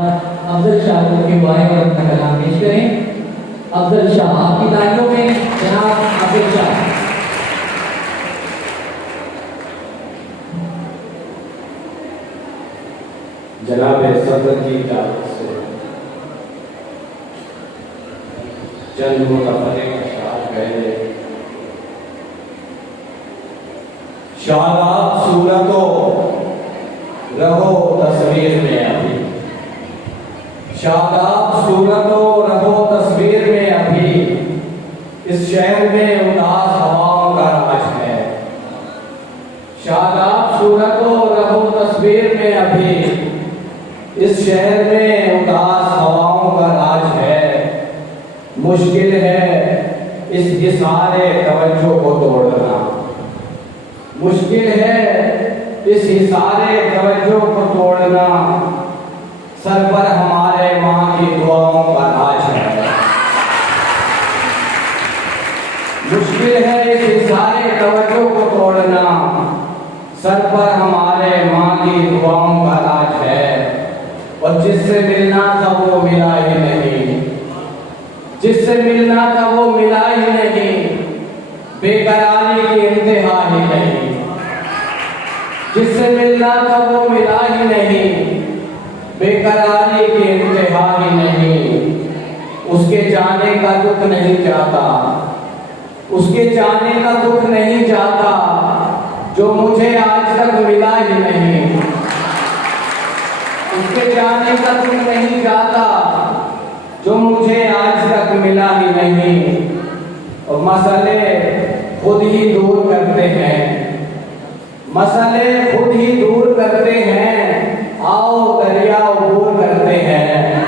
अफजल शाह को के बारे में अपना कलाम पेश करें। अफजल शाह, आपकी तालियों में जनाब अफजल शाह। जनाब सदर की इजाजत से चंद मुतफरे अशआर पहले। शादाब सूरतो रहो तस्वीर में अभी, शादाब सूरतो रहो तस्वीर में अभी, इस शहर में उदास हवाओं का राज है। शादाब सूरतो रहो तस्वीर में अभी, इस शहर में उदास हवाओं का राज है। मुश्किल है इस इशारे तवज्जो को तोड़ना, मुश्किल है इस इशारे तवज्जो को तोड़ना, सर पर हमारे माँ की दुआओं का राज है। मुश्किल है इस इशारे तवज्जो को तोड़ना, सर पर हमारे माँ की दुआओं का राज है। और जिससे मिलना था वो मिला ही नहीं, जिससे मिलना था वो मिला ही नहीं, बेकरारी की इंतहा ही नहीं। जिससे मिलना था वो मिला ही नहीं, बेकरारी की इंतहा ही नहीं। उसके जाने का दुख नहीं जाता, उसके जाने का दुख नहीं जाता, जो मुझे आज तक मिला ही नहीं। उसके जाने का दुख नहीं जाता, जो मुझे आज तक मिला ही नहीं। और मसले खुद ही दूर करते हैं, मसले खुद ही दूर करते हैं, आओ दरिया अबूर करते हैं।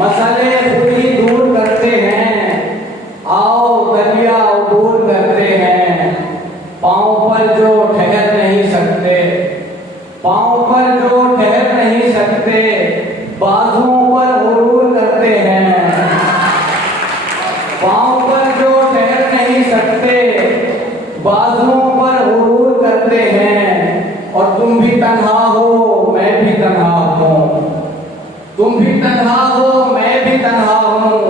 मसले खुद ही दूर करते हैं, आओ दरिया अबूर करते हैं। पाँव पर जो ठहर नहीं सकते, पाँव पर जो ठहर नहीं सकते, बाजुओं पर गुरूर करते हैं। पाँव पर जो ठहर नहीं सकते, बाजुओं पर गुरूर करते हैं। और तुम भी तन्हा हो मैं भी तन्हा हूँ, तुम भी तन्हा हो मैं भी तन्हा हूँ,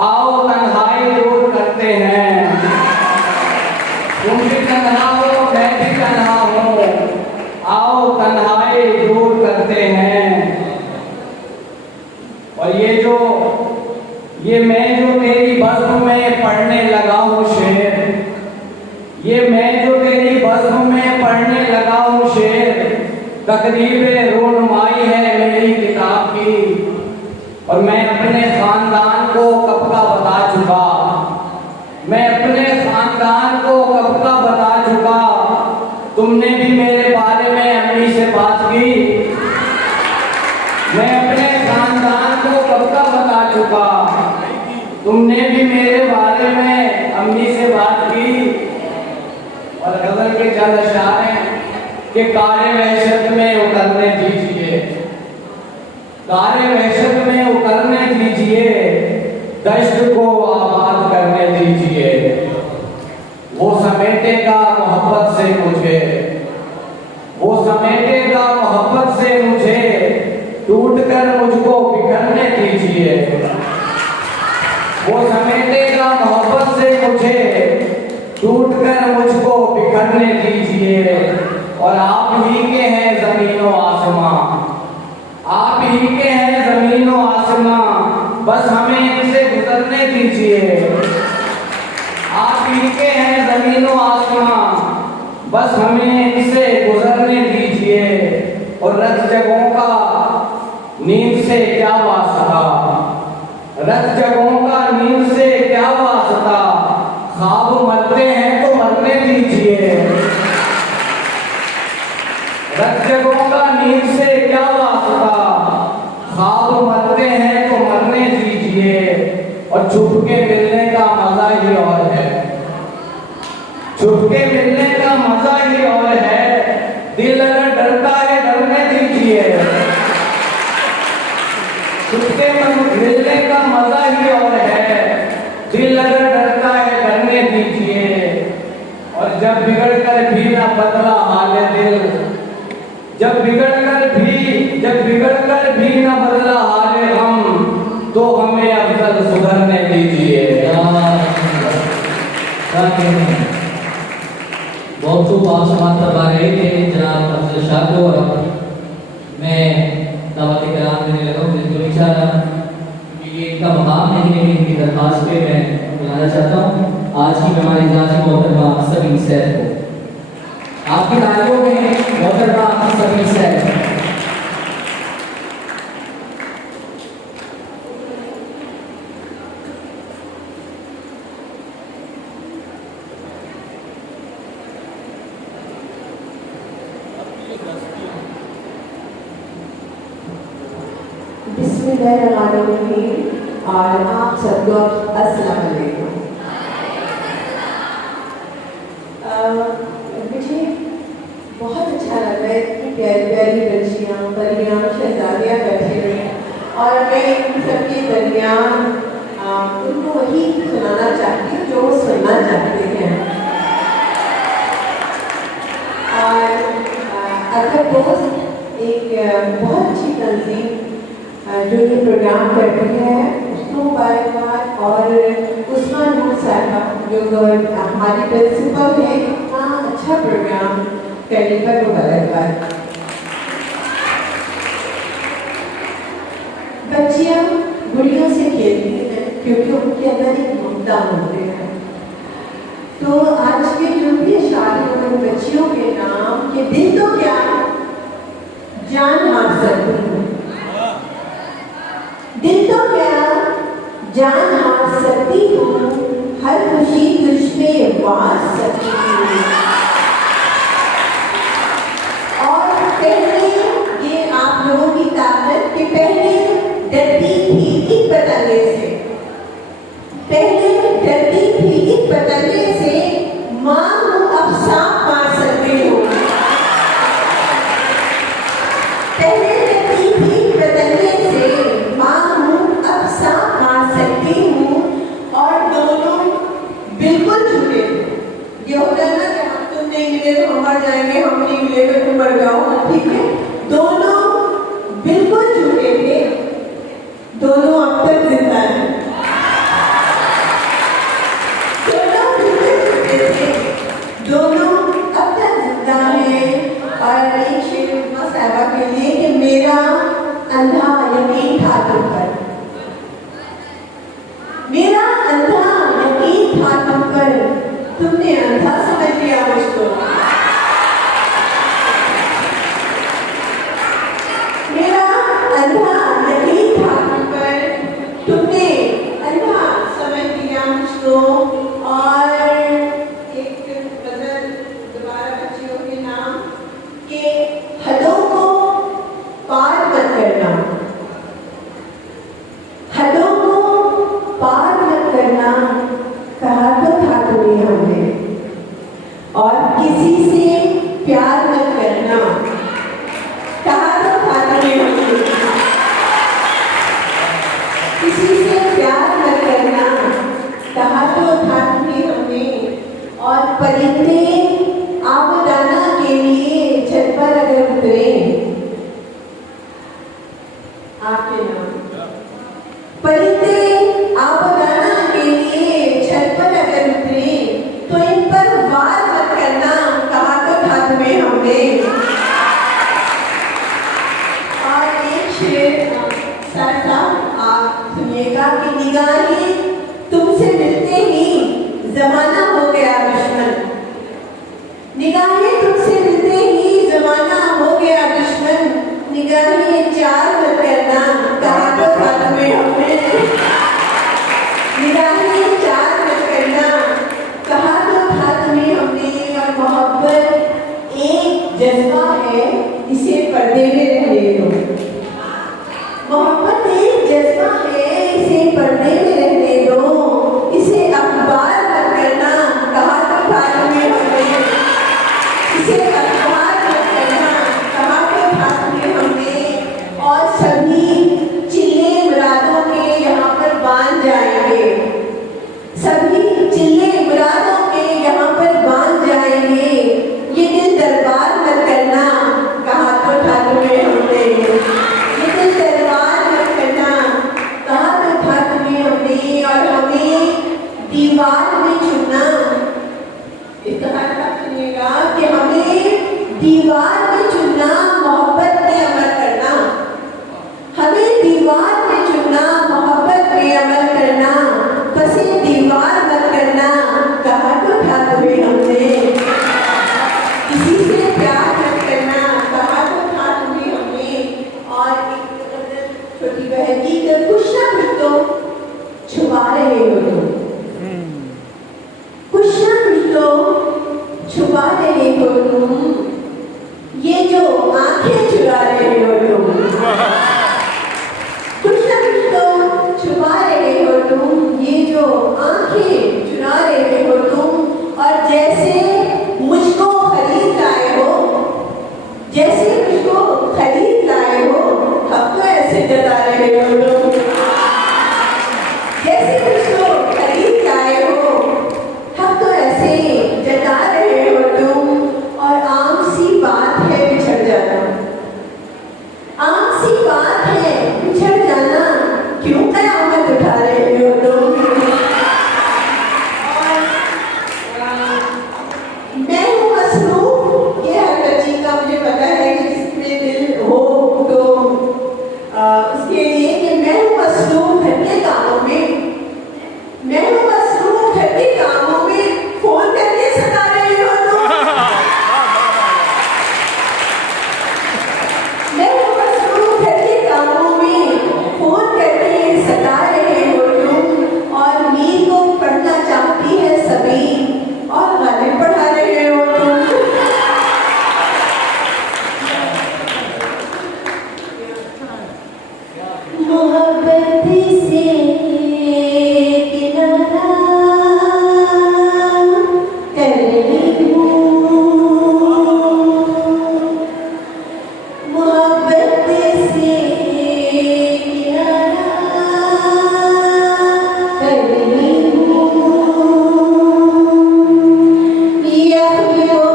आओ तन्हाई दूर करते हैं। तुम भी तन्हा हो मैं भी तन्हा हूँ, आओ तन्हाई दूर करते हैं। और ये मैं जो तेरी बज़्म में पढ़ने लगा हूँ शेर, ये मैं जो तेरी बज़्म में पढ़ने लगा हूँ शेर, तकरीबे रोनुमाई है मेरी किताब की। और मैं अपने खानदान को कब का बता चुका, मैं अपने खानदान को कब का बता चुका। तुमने भी मेरे बारे में अम्मी से बात की, मैं अपने खानदान को कब का बता चुका। तुमने भी मेरे बारे में अम्मी से बात की। और गजल के चंद अशआर हैं कि कारे वहशत में उतरने दीजिए, कारे वहशत में उतरने दीजिए, दश्त को आबाद करने दीजिए। वो समेटेगा मोहब्बत से मुझे, वो समेटेगा मोहब्बत से मुझे, टूटकर मुझको बिखरने दीजिए। वो समेटेगा मोहब्बत से मुझे, टूटकर मुझको बिखरने दीजिए। और आप ही के हैं ज़मीन व आसमां, आप ही के हैं ज़मीन व आसमां, बस हमें इनसे गुजरने दीजिए। आप ही के हैं ज़मीन व आसमां, बस हमें इनसे गुजरने दीजिए। और रत जगहों का नींद से क्या वास्ता, रत जगहों का नींद से क्या वास्ता, ख्वाब मरते हैं तो मरने दीजिए। रत जगहों का नींद से क्या वास्ता, ख्वाब मरते हैं तो मरने दीजिए। और छुप के मिलने का मजा ही और है, छुप के मिलने का मजा ही और है। दिल अगर डरता है डरने दीजिए, छुप के मिलने का मजा ही और है। दिल अगर डरता है डरने दीजिए। और जब बिगड़ कर भी ना बदला हाल दिल, जब बिगड़ कर भी ना तैयार किए हैं। बहुत खूब आप समाज करवा रहे थे जनाब अफजल शाह को, और मैं दावत कलाम देने लगा हूँ जिनको इच्छा कि ये इनका मकाम नहीं है, इनकी दरख्वास्त पे मैं बुलाना चाहता हूँ आज की हमारे इजाज़ मोहतरमा सबीन सैद को। आपकी तालियों में मोहतरमा सबीन सैद। बिस्मिल्लाहिर्रहमानिर्रहीम और आप सबको अस्सलाम वालेकुम। मुझे बहुत अच्छा लग रहा है, इतनी प्यारी प्यारी बच्चियाँ, परियाँ, शहजादियाँ बैठी हुई हैं और मैं इन सबके दरमियान उनको वही सुनाना चाहती हूँ जो वो सुनना चाहते हैं। और अगर दोस्त एक बहुत अच्छी तंजीम जो ये प्रोग्राम करती है उसको मुबारकबाद, और उस्मान नूर साहबा जो हमारी प्रिंसिपल है, इतना अच्छा प्रोग्राम करने पर मुबारकबाद। बच्चियाँ गुड़ियों से खेलती हैं क्योंकि उनके अंदर एक ममता होती है। तो आज के जो भी अशार उन बच्चियों के नाम के दिल तो क्या जान मार सकती हूँ, दिल तो क्या जान हार सकती हूँ, हर खुशी तुझ पे वार सकती हूँ। और पहले ये आप लोगों की ताकत कि पहले डरती थी एक पतंगे से, पहले डरती थी एक पतंगे से, माँ हूँ अब सांप मार सकती हूँ। पहले डरती थी पतंगे से, माँ हूँ अब सांप मार सकती हूँ। और दोनों बिल्कुल झूठे। ये होता है ना कि हम तुम नहीं मिले तो हम मर जाएंगे, हम नहीं मिले तो तुम मर जाओ, ठीक है। दोनों बिल्कुल झूठे थे, दोनों अब तक जिंदा हैं। दोनों बिल्कुल झूठे थे, दोनों अब तक जिंदा हैं। और एक शेर उस्मा साहबा के लिए कि मेरा अंधा यकीन था तुम पर, मेरा अंधा यकीन था तुम पर, तुमने अंधा समझ लिया मुझको। मेरा अंधा यकीन था तुम पर, तुमने अंधा समझ लिया मुझको। और एक गजल दोबारा बच्चियों के नाम के हदों को पार मत करना, हदों को पार मत करना, कहा तो था तुम्हें हमने। और किसी से प्यार मत करना, कहा तो था तुम्हें हमने। किसी से प्यार मत करना, कहा तो था तुम्हें हमने। और परिंदे आबदाना के लिए छत पर अगर उतरे, आपके नाम परिंदे आबदाना के लिए छत पर अगर उतरे, तो इन पर वार मत करना, कहा तो था तुम्हें हमने। और एक शेर सरसा आप सुनिएगा कि निगाहें तुमसे मिलते ही जमाना हो गया दुश्मन, निगाहें तुमसे मिलते ही जमाना हो गया दुश्मन। निगाहें चार मत करना, कहा तो था तुम्हें हमने। निगाहें चार मत करना, कहा तो था तुम्हें हमने। और मोहब्बत एक जज्बा है, इसे पर्दे में रहने दो। मोहब्बत एक जज्बा है, इसे पर्दे में रहने दो। इसे अखबार मत करना, कहा तो था तुम्हें हमने। इसे अखबार मत करना, कहा तो था तुम्हें हमने। और छोटी बहन जी का कुछ ना कुछ तो छुपा रहे हो तुम, कुछ ना कुछ तो छुपा रहे हो तुम, ये जो आंखें चुरा रहे हो तुम, कुछ ना कुछ तो छुपा रहे हो तुम, ये जो आंखें चुरा रहे हो तुम। और जैसे मुझको खरीद लाए हो, जैसे मुझको खरीद लाए हो, हम तो ऐसे जता रहे हो तुम, जैसे मुझको खरीद लाए हो, हम तो ऐसे जता रहे हो तुम। और आम सी बात है बिछड़ जाना, आम सी बात है बिछड़ जाना, क्यों कयामत उठा रहे हो तुम। मैं हूँ मसरूफ, ये हर बच्ची का मुझे पता है कि जिसमें दिल हो तो उसके लिए कि मैं हूँ मसरूफ घर के कामों में, मैं हूँ मसरूफ घर के कामों में, फोन करके सता रहे हो तुम। मैं हूँ मसरूफ घर के कामों में, फोन करके सता रहे हो तुम। और मीर को पढ़ना चाहती है सभी, और गालिब पढ़ा रहे हो तुम। मोहब्बत से किनारा कर रही हूँ, मोहब्बत से किनारा कर रही हूँ। यखियों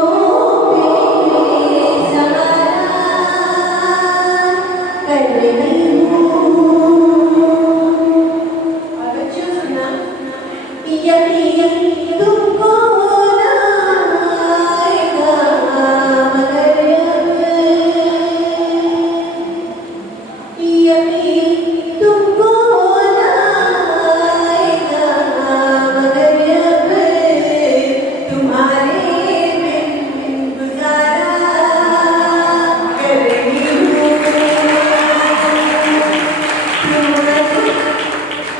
में सहारा कर रही हूँ। और बच्चों सुना, यकीन तुमको ना आएगा मगर यकीन तुमको ना आएगा मगर अब तुम्हारे बिन गुजारा कर रही हूँ।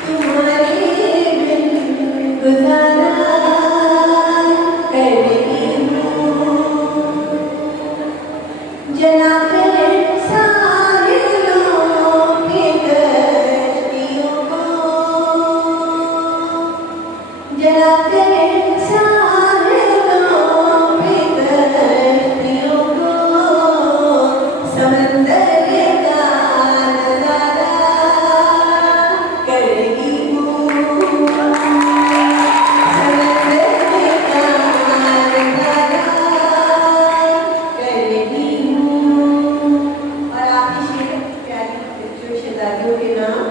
तुम्हारे बिन गुजारा कर रही हूँ। जलाकर साहिलों के कश्तियों को, जलाकर साहिलों के कश्तियों को, समंदर का नजारा कर रही हूँ। समंदर का नजारा कर रही हूँ। और आखिरी शेर प्यारी बच्चों शहजादियों के नाम,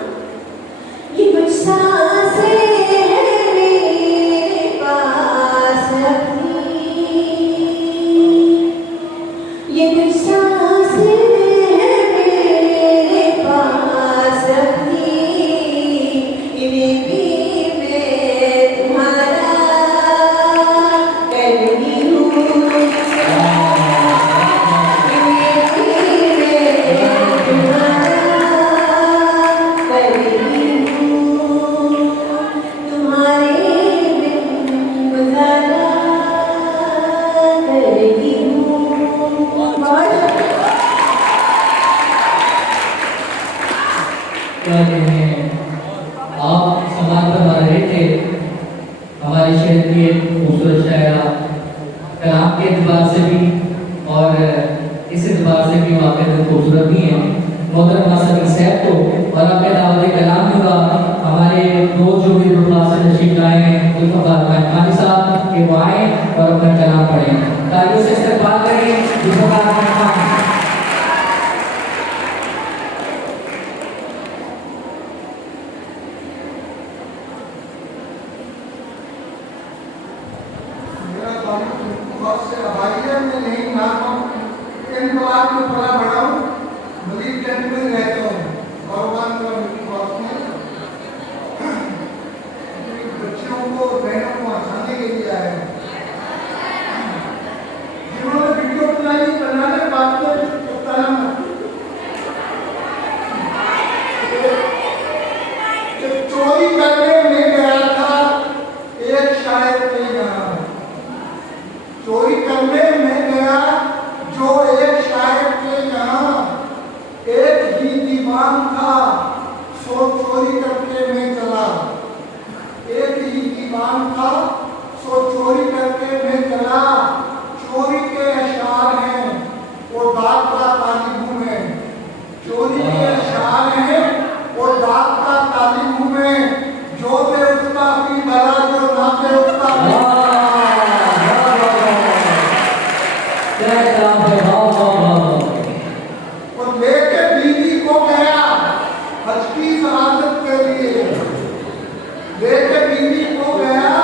ये कुछ सांसें हैं मेरे पास अपनी, ये कुछ सांसें हैं मेरे पास अपनी, इन्हें भी मैं तुम्हारा कर रही हूँ। इन्हें भी मैं तुम्हारा कर रही हूँ। तुम्हारे बिन गुजारा कर रही हूँ। बहुत क्या कहें, आप समाज पर आ रहे थे, हमारे शहर की एक खूबसूरत शायरा, कलाम के एतबार से भी और इस एतबार से भी वाकई खूबसूरत भी हैं। मोहतरम नासिर साहब को और आपके दावत कलाम होगा हमारे दोस्त जो भी क्लास से तशरीफ लाए हैं, जुल्फ़कार मेहमानी साहब के वो आएँ और अपना कलाम पढ़ें। तालियों से इस्तकबाल करें जुल्फ़कार मेहमान। मेरा ताल्लुक बहुत से आबादी है, मैं नहीं मानता हूँ। इन बात में पला बड़ा हूँ, मजीद कैंट में रहता हूँ। चोरी करके मैं चला। एक ही ईमान था सो चोरी करके मैं चला। चोरी के अशार हैं वो दाग का तालिबू में। चोरी के अशार हैं वो दाग का तालिबू में। जो दे उसका भी भला, जो ना दे उसका भी क्या काम है, वाह वाह वाह। और लेके बीवी को गया हज की शहादत के लिए। लेके बीवी को गया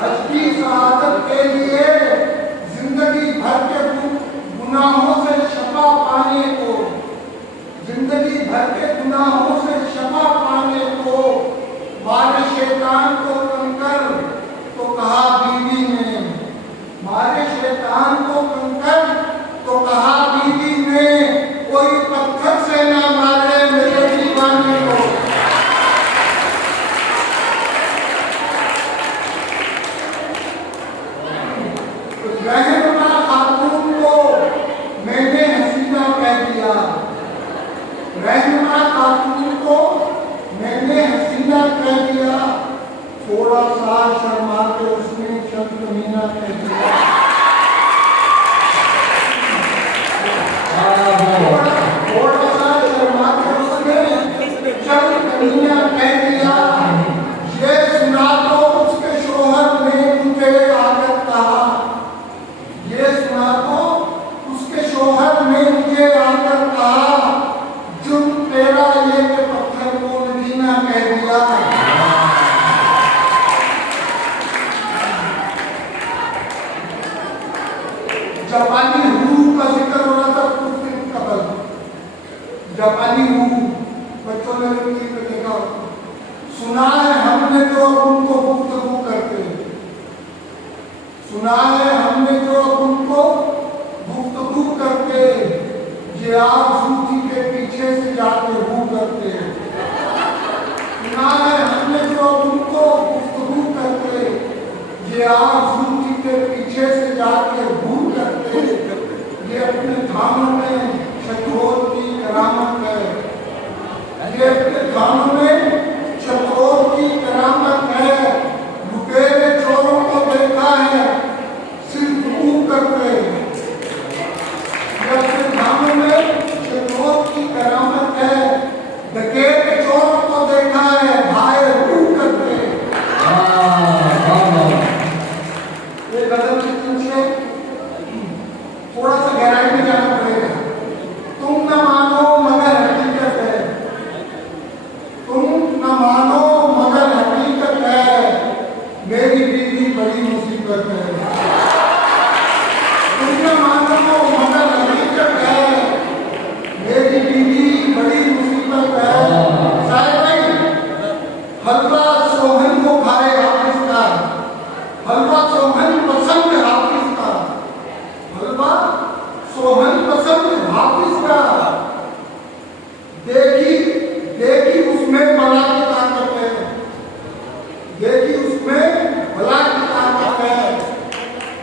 हज की शहादत के लिए। जिंदगी भर के गुनाहों से शफा पाने को, जिंदगी भर के गुनाहों से शफा पाने को मारे शैतान को कंकर तो कहा बीवी ने। मारे शैतान को कंकर तो कहा बीवी ने। कोई पत्थर से ना मारे मेरे दीवाने को। रहनुमा खातून को मैंने हसीना कह दिया। रहनुमा खातून को मैंने हसीना कह दिया। थोड़ा सा शर्मा के उसने शर्मीना कह दिया। थोड़ा सा शर्मा के उसने शर्मीना कह दिया। ये सुना तो उसके शोहर ने मुझे आकर कहा। ये सुना तो उसके शोहर ने मुझे आकर कहा। जुर्म तेरा ये के पत्थर को नगीना कह दिया। जापानी हूँ का जिक्र हो रहा था कुछ दिन कबल। जापानी हूँ बच्चों ने टीवी पे देखा। सुना है हमने जो उनको गुफ्तगू करते। सुना है हमने जो उनको गुफ्तगू करते। ये आप सूची के पीछे से जाके हूँ करते। सुना है हमने जो उनको गुफ्तगू करते। ये आप सूची के पीछे से जाके हूँ करते। ये अपने थानों में शत्रुओं की करामत है। ये अपने थानों में शत्रुओं की करामत है। लुटेरे चोरों को देखा है सिर्फ हूँ करते। ये अपने थानों में शत्रुओं की करामत है। डकैत चोरों को देखा है भाई हूँ करते। ये गजल की तुझे थोड़ा सा गहराई में जाना पड़ेगा। तुम न मानो मगर हकीकत है। तुम न मानो मगर हकीकत है। मेरी बीवी बड़ी मुसीबत है। तुम न मानो मगर हकीकत है। मेरी बीवी बड़ी मुसीबत है। साहिब भाई हलवा सोहन को खाए हाफिज का। हलवा सोहन पसंद हाफिज का। हलवा सोहन पसंद हाफिज का। देखी देखी उसमें बला की ताकत है। देखी उसमें बला की ताकत है।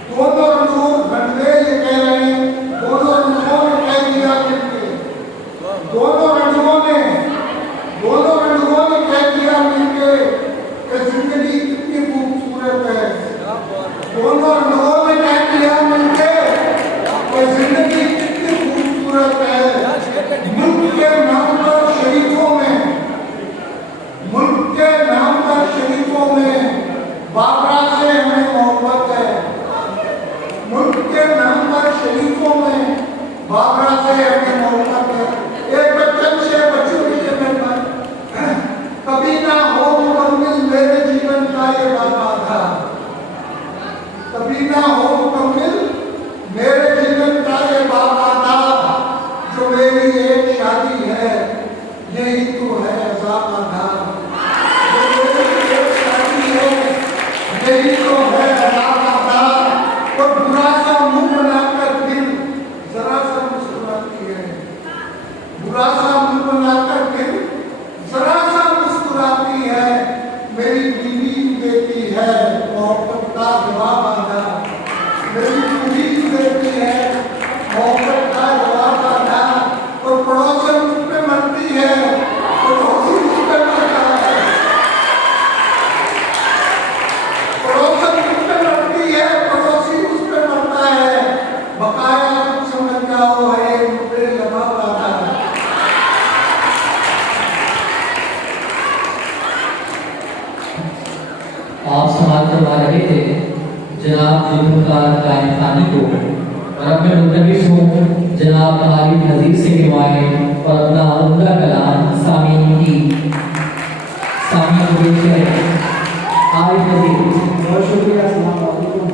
दोनों रंडे ये कह रहे हैं। दोनों रंडों ने कह दिया मिलके। दोनों रंडों ने कह दिया मिलके कि जिंदगी कितनी खूबसूरत है। दोनों रंडों ने कह दिया मिलके कि जिंदगी कितनी खूबसूरत है। मुल्क के नाम पर शरीफों में समाज करवा रहे थे जनाब जुल्फ़िकार कायम खानी को, और अब मैं मुल्तमिस हूँ जनाब आरिफ नज़ीर से गिनवाएं और अपना उम्दा कलाम सामीन को पेश करें। आरिफ नज़ीर। बहुत शुक्रिया। अस्सलाम वालेकुम।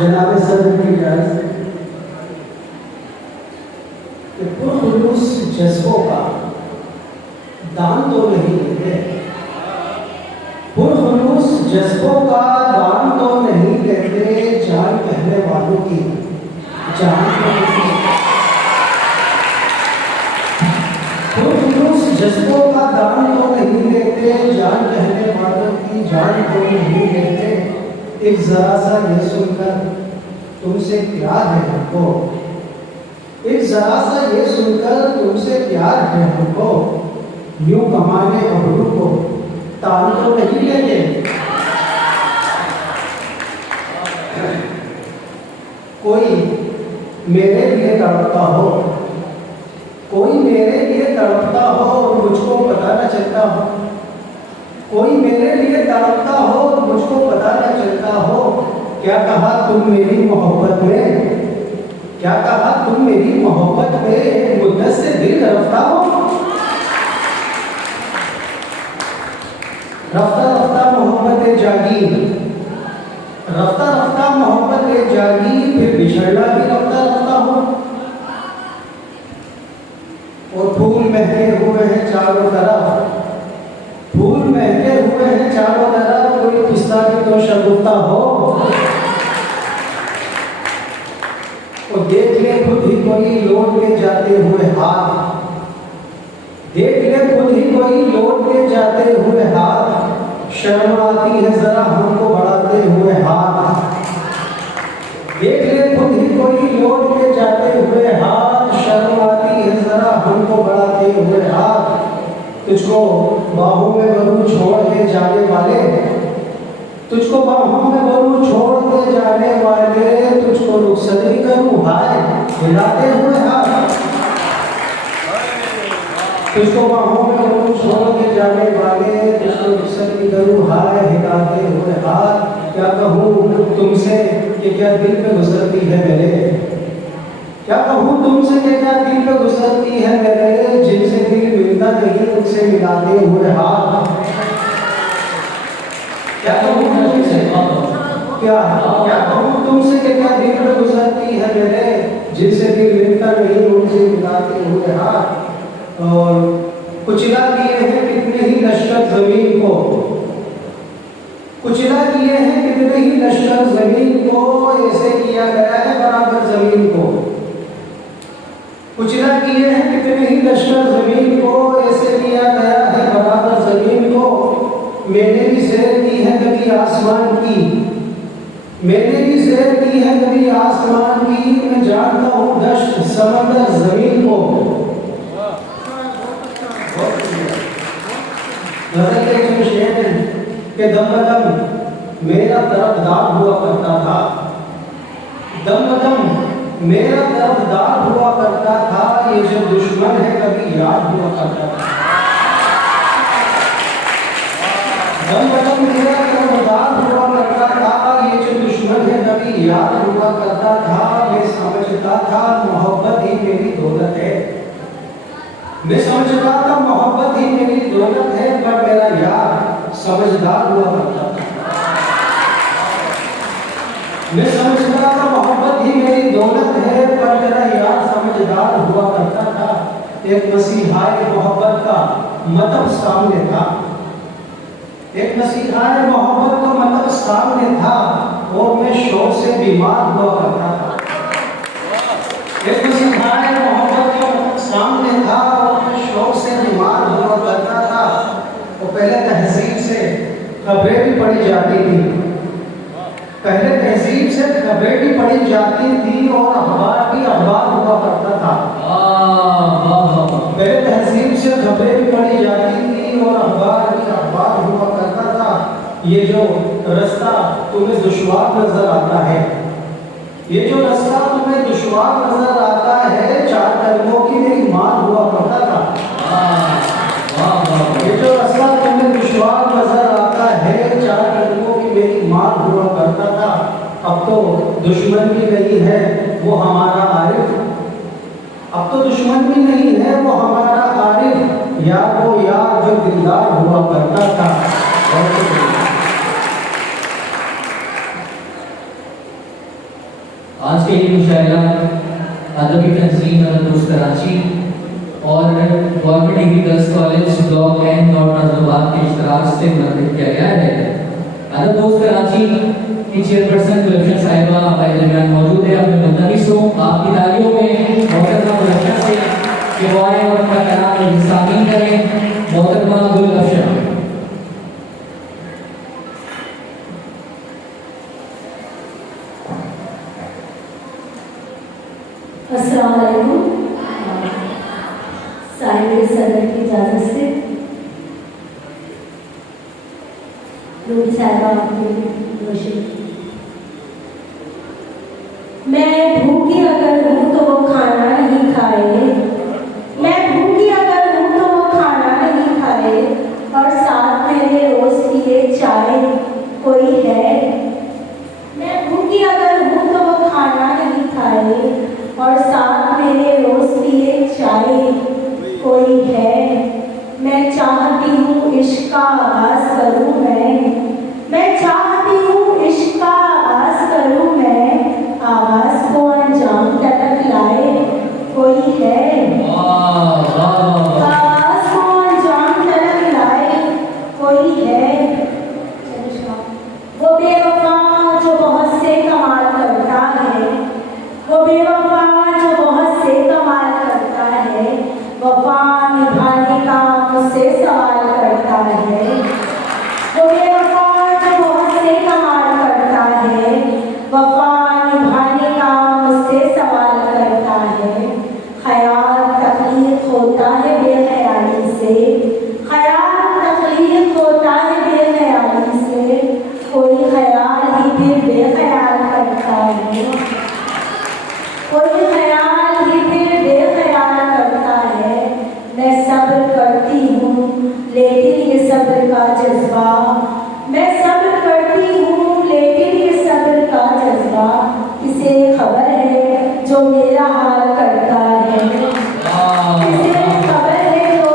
जनाब सदर की इजाज़त से कि पुरखुलूस जज्बों का दान तो नहीं लेते, पुरखुलूस जज्बों का दान तो नहीं लेते, जान कहने वालों की जान तो नहीं। पुरखुलूस जज्बों का दान तो नहीं लेते, जान कहने वालों की जान तो नहीं लेते। एक जरा सा ये सुनकर तुमसे प्यार है हमको, एक जरा सा ये सुनकर तुमसे प्यार है हमको, यूं कमाने अबरू को तान तो नहीं लेते। कोई मेरे लिए तड़पता हो, कोई मेरे लिए तड़पता हो और मुझको पता न चलता हो, कोई मेरे लिए तड़पता हो और मुझको पता न चलता हो। क्या कहा तुम मेरी मोहब्बत में, क्या कहा तुम मेरी मोहब्बत में, मुद्दत से दिल रफ्ता हो। रफ्ता रफ्ता मोहब्बत जागी, रफ्ता रफ्ता मोहब्बत जागी, फिर बिछड़ना भी रफ्ता रफ्ता हो। और फूल महके हुए हैं चारों तरफ, फूल महके हुए हैं चारों तरफ, कोई किस्सा भी तो शगुफ्ता हो। और देख ले खुद ही कोई लौट के जाते हुए हाथ, देख ले खुद ही कोई लौट के जाते हुए हाथ, शर्म आती है जरा हमको बढ़ाते हुए हाथ। देख ले खुद ही कोई लौट के जाते हुए हाथ, शर्म आती है जरा हमको बढ़ाते हुए हाथ। तुझको बाहों में भरूं छोड़ के जाने वाले, तुझको बाहों में भरूं छोड़ के जाने वाले, तुझको रुखसती करूं हाय हिलाते हुए हाथ। तुझको बाहों में भरूं छोड़ के जाने वाले, तुझको रुखसती करूं हाय हिलाते हुए हाथ। क्या कहूँ तुमसे कि क्या दिल पे गुजरती है मेरे, क्या कहूँ तुमसे कि क्या दिल पे गुजरती है मेरे, जिनसे दिल मिलता नहीं उनसे मिलाते हुए हाथ। क्या कहूँ तुमसे, क्या कहूँ तुमसे कि क्या दिल पे गुजरती है मेरे, जिनसे दिल मिलता नहीं उनसे मिलाते हुए हाथ। और कुचला दिए हैं कितने ही लश्कर जमीन को, कुचला किए हैं कितने ही लश्कर जमीन को, ऐसे किया गया है बराबर जमीन को। कुचला किए हैं कितने ही लश्कर जमीन को, ऐसे किया गया है बराबर जमीन को। मैंने भी सैर की है कभी आसमान की, मैंने भी सैर की है कभी आसमान की, मैं जानता हूँ दश्त समंदर जमीन को। गजल के जो शेर के दम बदम मेरा तरफदार हुआ करता था, दम बदम मेरा तरफदार हुआ करता था, ये जो दुश्मन है कभी याद हुआ करता था। दम बदम मेरा तरफदार हुआ करता था, ये जो दुश्मन है कभी याद हुआ करता था। मैं समझता था मोहब्बत ही मेरी दौलत है, मैं समझता था मोहब्बत ही मेरी दौलत है, पर मेरा यार समझदार हुआ करता था। मैं समझता था मोहब्बत ही मेरी दौलत है, पर मेरा यार समझदार हुआ करता था। एक मसीहाए मोहब्बत का मतलब सामने था, एक मसीहाए मोहब्बत का मतलब सामने था, और मैं शौक से बीमार हुआ करता था। एक मसीहाए मोहब्बत का मतलब सामने था, और मैं शौक से बीमार हुआ करता था। और पहले तहजीब से खबरें भी पढ़ी जाती थी, पहले तहजीब से खबरें भी पढ़ी जाती थी, और अखबार भी अखबार हुआ करता था। पहले तहजीब से खबरें भी पढ़ी जाती थी, और अखबार भी अखबार हुआ करता था। ये जो रास्ता तुम्हें दुश्वार नजर आता है, ये जो रास्ता तुम्हें दुश्वार नजर आता है, 4 कदमों की मेरी मां हुआ करता था। ये जो रास्ता तुम्हें दुश्वार नजर आता है, 4 कदमों दुश्मन भी नहीं है वो हमारा आरिफ, अब तो दुश्मन भी नहीं है वो हमारा आरिफ, यार वो यार जो दिलदार हुआ करता था। आज के लिए मुशायरा अदबी तंजीम दोस्त कराची और government degree girls college block and और नाजोबाद के इश्तराक से मुनक़िद किया गया है। अदब दोस्त कराची की चेयरपर्सन गुलशन साहिबा हमारे दरमियान मौजूद है। अपने मुतमिस हूँ आपकी तालियों में मोहतरमा गुलशन से कि वो आए और अपना कलाम शामिल करें। मोहतरमा गुलशन। अस्सलाम वालेकुम। साहिब सदर की इजाज़त से रूबी साहिबा आपकी रोशनी। मैं भूखी अगर हूँ तो वो खाना नहीं खाए, मैं भूखी अगर हूँ तो वो खाना नहीं खाए, और साथ मेरे रोज पिए चाय कोई है। मैं भूखी अगर हूँ तो वो खाना नहीं खाए, और साथ मेरे रोज पिए चाय कोई है। मैं चाहती हूँ इश्क का आगाज करूँ मैं चाहती हूँ इश्क का आगाज करूँ मैं, आवाज को अंजाम तक लाए कोई है। आवाज को अंजाम तक लाए कोई है। वो बेवफा जो बहुत से कमाल करता है, वो बेवफा जो बहुत से कमाल करता है, वफा निभाने का मुझसे सवाल करता है। वो बेवफा जो बहुत से कमाल करता है, वफा निभाने का मुझसे सवाल करता है। ख्याल तख्लीक होता है बेख्याली से, ख्याल तख्लीक होता है बेख्याली से, कोई ख्याल ही फिर बेख्याल करता है, कोई ख्याल ही फिर बेख्याल करता है। मैं सब्र करती हूँ लेकिन ये सब्र का जज्बा, मैं सब्र करती हूँ लेकिन ये सब्र का जज्बा किसे खबर है जो मेरा हाल करता है, किसे खबर है जो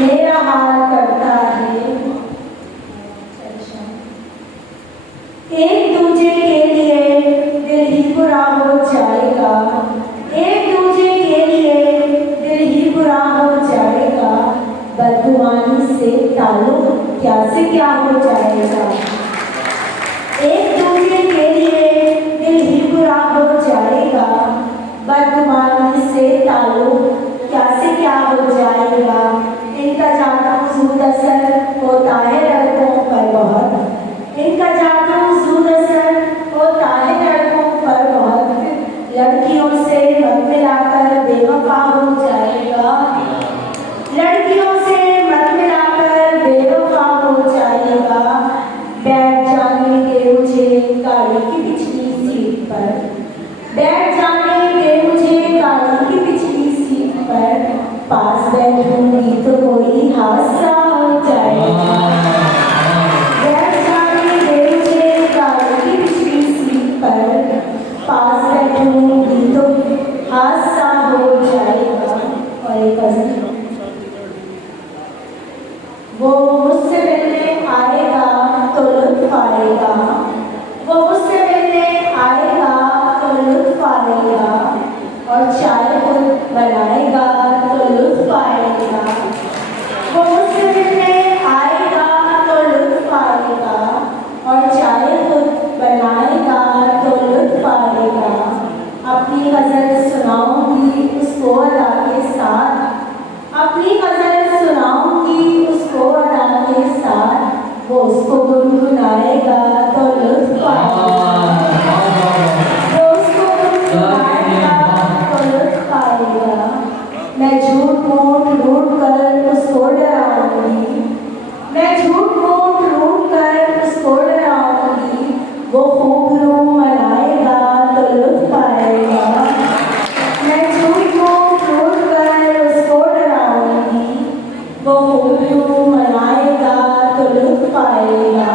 मेरा हाल करता है। एक दूजे के लिए दिल ही बुरा हो जाएगा, एक दूजे के लिए दिल ही बुरा हो जाएगा, बदगुमानी से ताल्लुक क्या से क्या हो जाएगा। एक दूजे के लिए दिल ही बुरा हो जाएगा, बदगुमानी से ताल्लुक क्या से क्या हो जाएगा। इनका जादू ज़ूद असर होता है लड़कों पर बहुत, इनका जादू ज़ूद असर होता है लड़कों पर बहुत, लड़कियों से मत मिलाकर बेवफा हो जाएगा, लड़कियों से मत मिलाकर बेवफा हो जाएगा। बैठ जाने दे मुझे गाड़ी की पिछली सीट पर, बैठ जाने दे मुझे गाड़ी की पिछली सीट पर, पास बैठूंगी तो कोई हादसा हो जाएगा। बैठ जाने दे मुझे गाड़ी की पिछली सीट पर, पास बैठूंगी तो हादसा हो जाएगा। और एक गज़ल, वो मुझसे मिलने आएगा तो लुत्फ आएगा, वो मुझसे मिलने आएगा तो लुत्फ आएगा, और चाय खुद बनाएगा तो लुत्फ आएगा। वो मुझसे मिलने आएगा तो लुत्फ आएगा, और चाय खुद बनाएगा तो लुत्फ आएगा। अपनी गज़ल सुनाऊंगी उसको अदा के साथ, अपनी गज़ल सुनाऊंगी उसको अदा के साथ, वो उसको गुनगुनाएगा तो लुत्फ आएगा, वो उसको गुनगुनाएगा तो लुत्फ आएगा। मैं झूठ मूठ ढूंढ कर उसको डराऊंगी, मैं झूठ मूठ ढूंढ कर उसको डराऊंगी, वो खूब रूह मनाएगा तो लुत्फ आएगा। मैं झूठ मूठ ढूंढ कर उसको डराऊंगी, वो खूब रूह मनाएगा तो लुत्फ आएगा।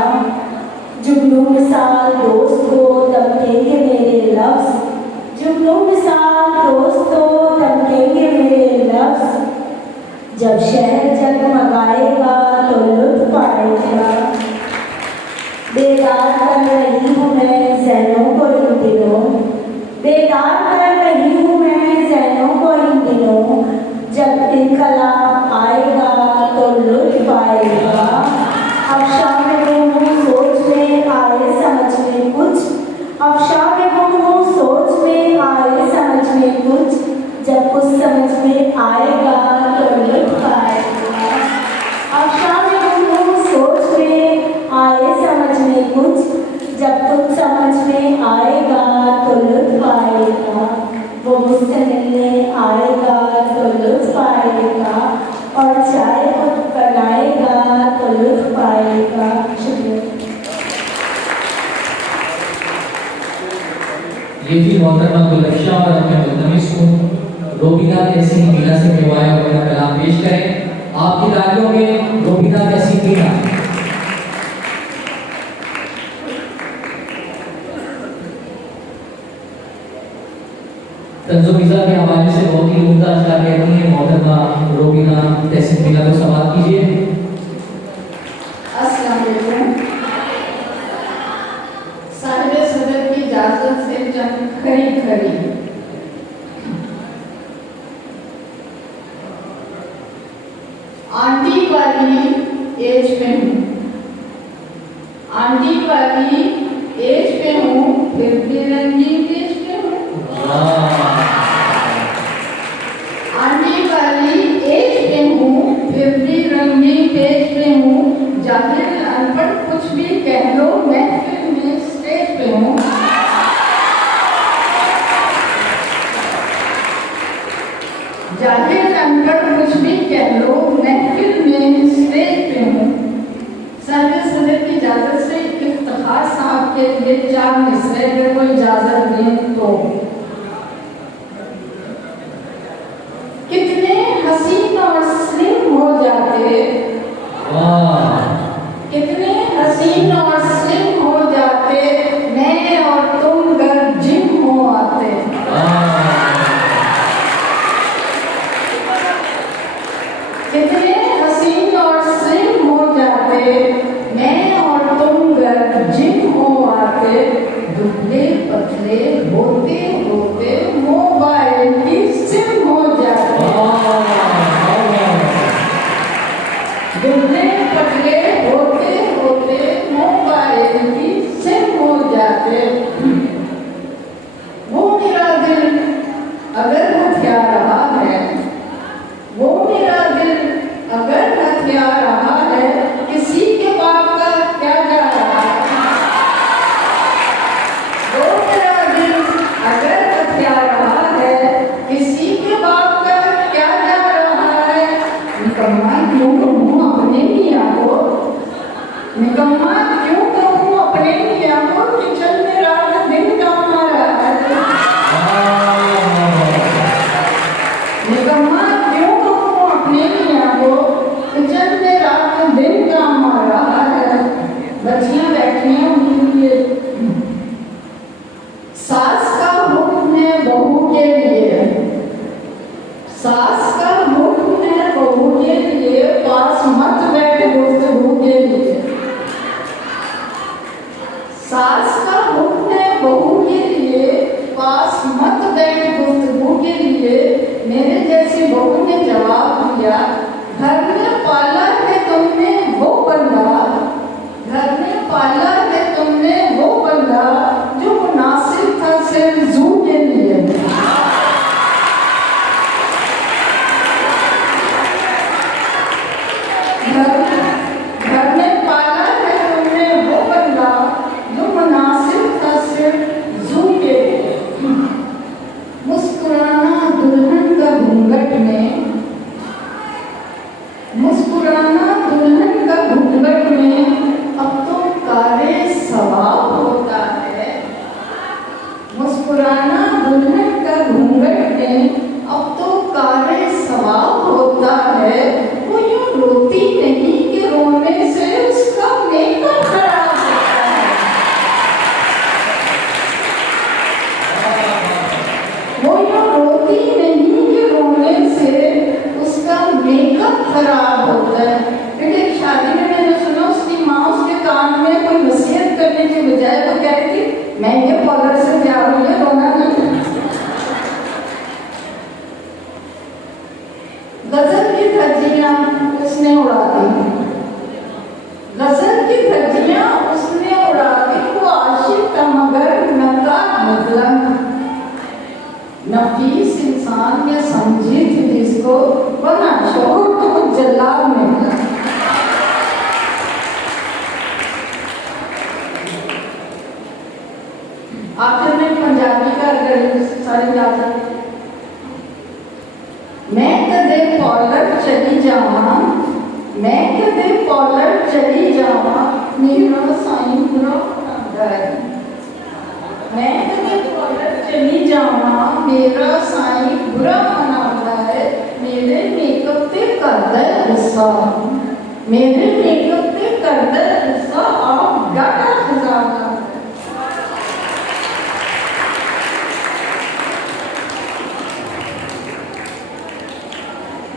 जुगनू मिसाल दोस्त को दम देंगे मेरे जब शहर जगमगाएगा तो लुत्फ आएगा। बेदार कर रही हूँ मैं ज़हनों को इन दिनों, बेदार कर रही हूँ मैं ज़हनों को इन दिनों। जब इनकलाब आएगा तो लुत्फ आएगा। अब शाम में गुम हूँ सोच में आए समझ में कुछ, अब शाम में गुम हूँ सोच में आए समझ में कुछ। जब कुछ समझ में आएगा तो लुत्फ आएगा। अब शाम में गुम हूँ सोच में आए समझ में कुछ, जब कुछ समझ में आएगा तो लुत्फ आएगा। वो मुझसे मिलने आएगा तो लुत्फ आएगा, और चाय खुद बनाएगा तो लुत्फ आएगा। शुक्रिया। ये थी मोहतरमा गुलबख्शा और अपने मुल्तमिस को रोबीना तहसीन मीना से करवाया हुआ कलाम पेश करें। आपकी तालियों में रोबीना तहसीन मीना। तंज़ो मिज़ा के हवाले से बहुत ही उम्दा अशार कहती हैं मोहतरमा रोबीना तहसीन मीना को समाअत कीजिए। अस्सलाम वालेकुम। साहिब सदर की इजाजत से चंद खड़ी आंटी वाली एज पे हूँ, आंटी वाली एज पे हूँ, फिर भी रंगीन पेज पे हूँ। आंटी वाली एज पे हूँ, फिर भी रंगीन पेज पे हूँ। जाहिर अनपढ़ कुछ भी कह लो, महफिल में स्टेज पे हूँ। जाहिर अनपढ़ कुछ भी कह लो, महफिल में स्टेज पे हूँ। साहिब सदर की इजाजत से इफ्तिखार साहब के लिए 4 मिसरे अगर कोई इजाजत दें तो। कितने हसीन और स्लिम हो जाते, कितने हसीन और स्लिम हो जाते, मैं और तुम घर जिम हो आते। कितने हसीन और स्लिम हो जाते, मैं और तुम घर जिम हो आते। दुबले पतले होते होते मोबाइल की सिम हो जाते। दुबले पतले होते होते मोबाइल की सिम हो जाते। वो मेरा दिल अगर हथिया रहा है, वो मेरा दिल अगर हथिया रहा है, किसी के बाप का क्या जा रहा है। वो मेरा दिल अगर हथिया रहा है, किसी के बाप का क्या जा रहा है। निकम्मा क्यों कहूँ अपने मियाँ को, निकम्मा क्यों कहूँ अपने मियाँ को, किचन में रात दिन काम आ रहा है। निकम्मा क्यों कहूँ अपने मियाँ को, किचन में रात दिन काम आ रहा है। बच्चियाँ बैठी हैं उनके लिए। सास का हुक्म है बहू के लिए, सास का हुक्म है बहू के लिए, पास मत बैठ गुफ्तगू के लिए। सास का हुक्म है बहू के लिए, पास मत बैठ गुफ्तगू के लिए। मेरे जैसी बहू ने जवाब दिया, घर में पाला है तुमने वो बंदा, घर में पाला है तुमने वो बंदा, जो मुनासिब था सिर्फ जू के लिए। घर में पाला है तुमने वो बंदा, जो मुनासिब था सिर्फ जू के लिए। मुस्कुराना दुल्हन का घूंघट में, मुस्कुराना दुल्हन का घूंघट में, अब तो कारे सवाब होता है। मुस्कुराना दुल्हन का घूंघट में, अब तो कारे सवाब होता है। वो यूं रोती नहीं कि रोने से उसका मेकअप खराब होता है। वो यूं रोती नहीं कि रोने से उसका मेकअप खराब होता है। फिर एक शादी में मैंने सुना उसकी माँ उसके कान में कोई वसीयत करने के बजाय वो कह रही थी महंगे पार्लर से जा रही है, रोना नहीं। गजल की धज्जियां उसने उड़ा दी, गजल की धज्जियां उसने उड़ा दी, वो आशिक का मगर नका निकला। नफीस इंसान ने समझी थी जिसको, वरना शोर तो कुछ जल्लाद निकला। आखिर में पंजाबी का सारे याद आते। मैं कदे पार्लर चली जावा, मैं कदे पार्लर चली जावा, मेरा साईं बुरा मनांदा है। मैं कदे पार्लर चली जावा, मेरा साईं बुरा मनांदा है। मेरे मेकअप ते करदा है गुस्सा, मेरे मेकअप ते करदा है गुस्सा, आप डाटा खजाना।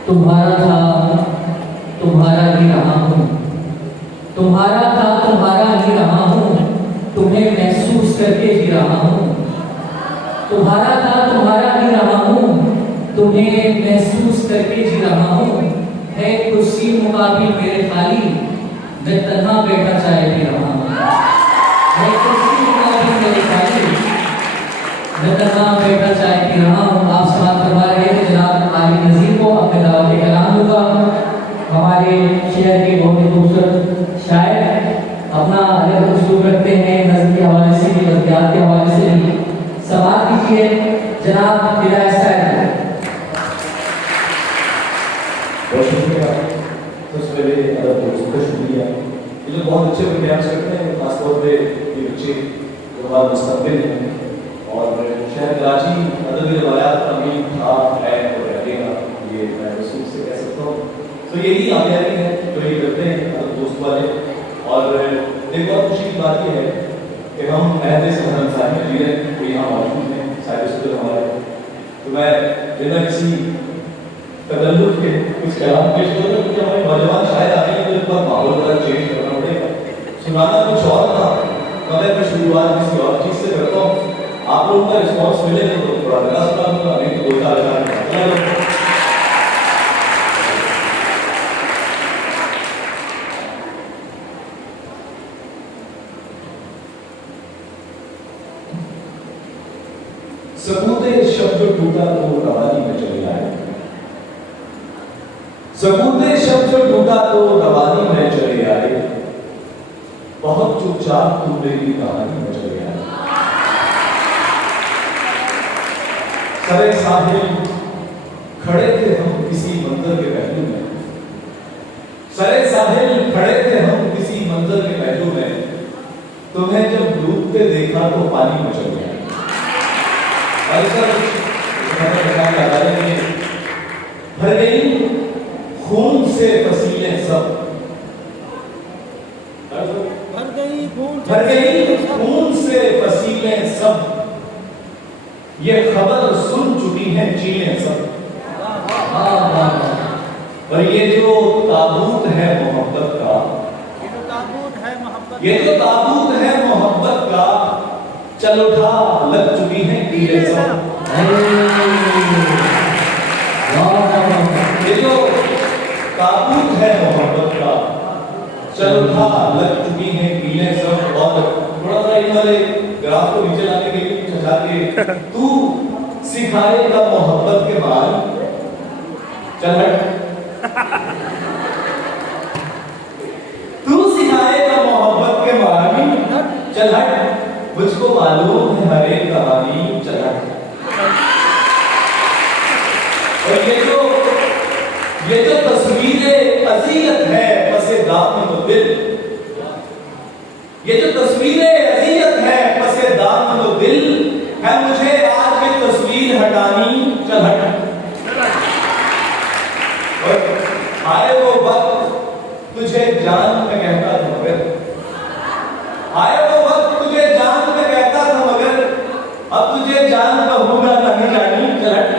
तुम्हारा था तुम्हारा ही रहा हूँ, तुम्हारा था तुम्हारा ही रहा हूँ, तुम्हें महसूस करके जी रहा हूँ। तुम्हारा था तुम्हारा ही रहा हूँ, तुम्हें महसूस करके जी रहा हूँ। है कुर्सी मुकाबिल मेरे खाली, मैं तन्हा बैठा चाय पी रहा हूँ। है कुर्सी मुकाबिल मेरे खाली, मैं तन्हा बैठा चाय पी रहा हूँ। आप समाप्त करवा रहे थे जनाब आली नज़ीर को, अपने दावत कलाम दूंगा। हमारे शहर के बहुत ही खूबसूरत शायर अपना अलग उस्लूब रखते हैं, नज़्म के हवाले से भी, नज़्मियात के हवाले से भी। समाप्त कीजिए जनाब विदाई साहब। बहुत शुक्रिया। सबसे पहले अदब दोस्तों का शुक्रिया। ये लोग बहुत अच्छे प्रयास करते हैं, खासतौर पे ये बच्चे जो हमारा मुस्तक़बिल हैं और शहर कराची अदबी रवायात का अमीर था, है और रहेगा, ये मैं रसूल से कह सकता हूँ। तो यही कामयाबी है जो ये करते हैं अदब दोस्त वाले। और एक बहुत खुशी की बात यह है कि हम महते से हरमसार में जी रहे हैं, वो यहाँ मौजूद हैं सारे स्टूडेंट हमारे। तो मैं बिना किसी तकल्लुफ़ के कुछ कलाम पेश करूँगा, क्योंकि हमारे नौजवान शायर आते हैं तो इस पर माहौल का चेंज करना पड़ेगा। सुनाना कुछ और था, मगर मैं शुरुआत किसी और चीज़ से करता हूँ। आप लोगों का रिस्पॉन्स मिले तो थोड़ा लगा सुना दूंगा, नहीं तो 2-4 सबूते शब्द टूटा तो रवानी में चले आए, सबूते शब्द टूटा तो रवानी में चले आए, बहुत चुपचाप तुम मेरी कहानी में चले आए। सरे साहिल खड़े थे हम किसी मंजर के पहलू में, सरे साहिल खड़े थे हम किसी मंजर के पहलू में, तुम्हें जब डूबते देखा तो पानी में चले आए। भर गई खून से पसीने सब, भर गई खून से पसीने सब, ये खबर सुन चुकी हैं चीलें सब। और ये जो ताबूत है मोहब्बत का, ये जो ताबूत है मोहब्बत का, चल उठा लग चुकी हैं कीड़े सब। ये जो ताबूत है मोहब्बत का, चल उठा लग चुकी हैं कीड़े सब। और थोड़ा सा इन वाले ग्राफ को नीचे लाने के लिए कुछ हटा के, तू सिखाएगा मोहब्बत के बाल, चल हट। तू सिखाएगा मोहब्बत के बाल, चल हट। मुझको मालूम है हर एक कहानी, चल हट। और ये जो तस्वीरें अज़ियत है पसे दामन दिल, ये जो तस्वीरें अज़ियत है पसे दामन दिल है, मुझे आज ये तस्वीर हटानी, चल हट। और आए वो वक्त तुझे जान में कहता था मगर, आए वो वक्त तुझे जान में कहता था मगर, अब तुझे जान कहूंगा नहीं जानी, चल हट।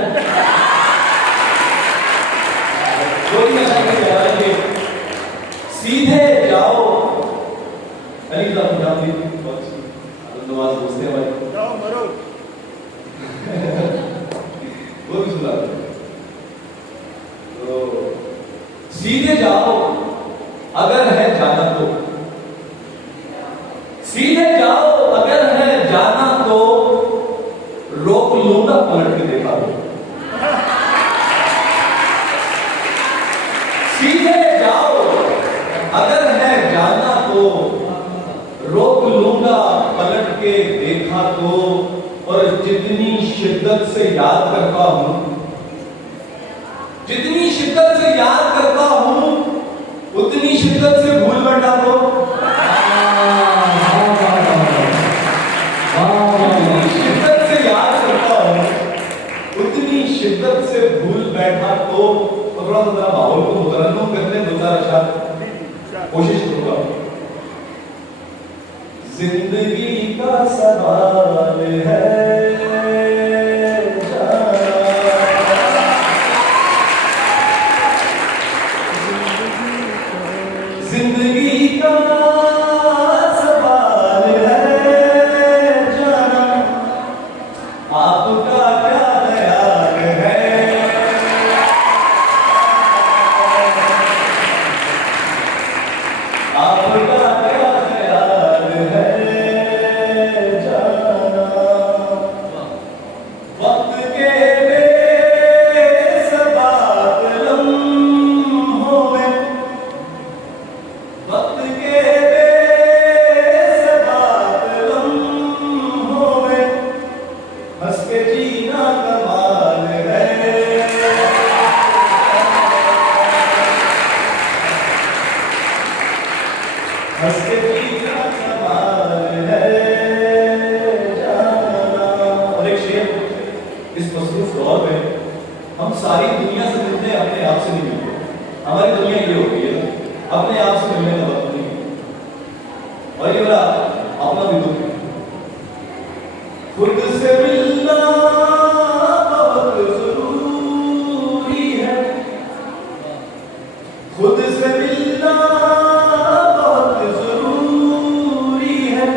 नाम दी बहुत नवाज दोस्त है हमारे। जाओ मरो। वो भी सुना तो सीधे जाओ अगर है जाना तो, सीधे जाओ अगर है जाना तो, रोक लूंगा पलट के देखा तो। सीधे जाओ अगर है जाना तो, रोक लूंगा पलट के देखा तो। और जितनी शिद्दत से याद करता हूं, जितनी शिद्दत से याद करता हूं, उतनी शिद्दत से भूल बैठा तो। जितनी शिद्दत से याद करता हूं, उतनी शिद्दत से भूल बैठा तो। थोड़ा सा जरा माहौल को मुतरन्नुम करने दो चार अशआर कोशिश करूंगा। जिंदगी का सवाल है जिंदगी का सवाल है जाना, आपका क्या ख्याल है। आपका क्या ख्याल है जाना। वक्त के बेसबाक लम्हों में, वक्त के बेसबाक लम्हों में, हंस के जीना कमाल है। हंस के जीना कमाल है जाना। और एक शेर, इस मसरूफ दौर में हम सारी दुनिया से मिलते हैं, अपने आप से नहीं मिलते। हमारी दुनिया ये होती है अपने आप से मिलने का वक्त नहीं। और ये बड़ा अपना भी दुख है। खुद से मिलना बहुत जरूरी है, खुद से मिलना बहुत जरूरी है,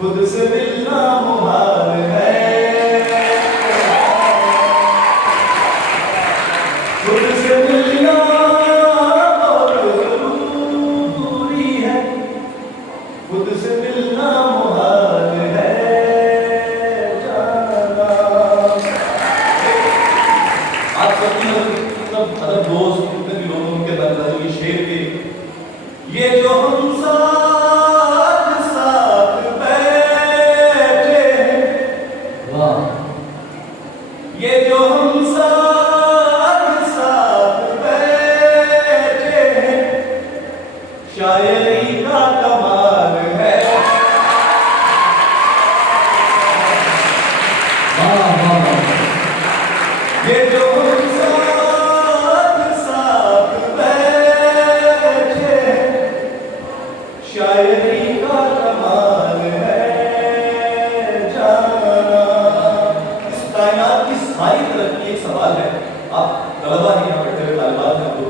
खुद से मिलना मुहाल है। खुद से मिलना बहुत जरूरी है, खुद से मिलना मुहाल है जाना। आज सब मतलब दोस्त जितने भी लोग उनके अंदर ये शेर के, ये जो हम साथ साथ बैठे हैं, वाह, ये जो हम साथ साथ बैठे हैं, शायरी का कमाल है। ये जो हम साथ साथ बैठे हैं, शायरी का कमाल है जाना। इस कायनात की सारी तरक्की एक सवाल है। आप तलबा ही यहाँ बैठे हुए तालिबात हैं, तो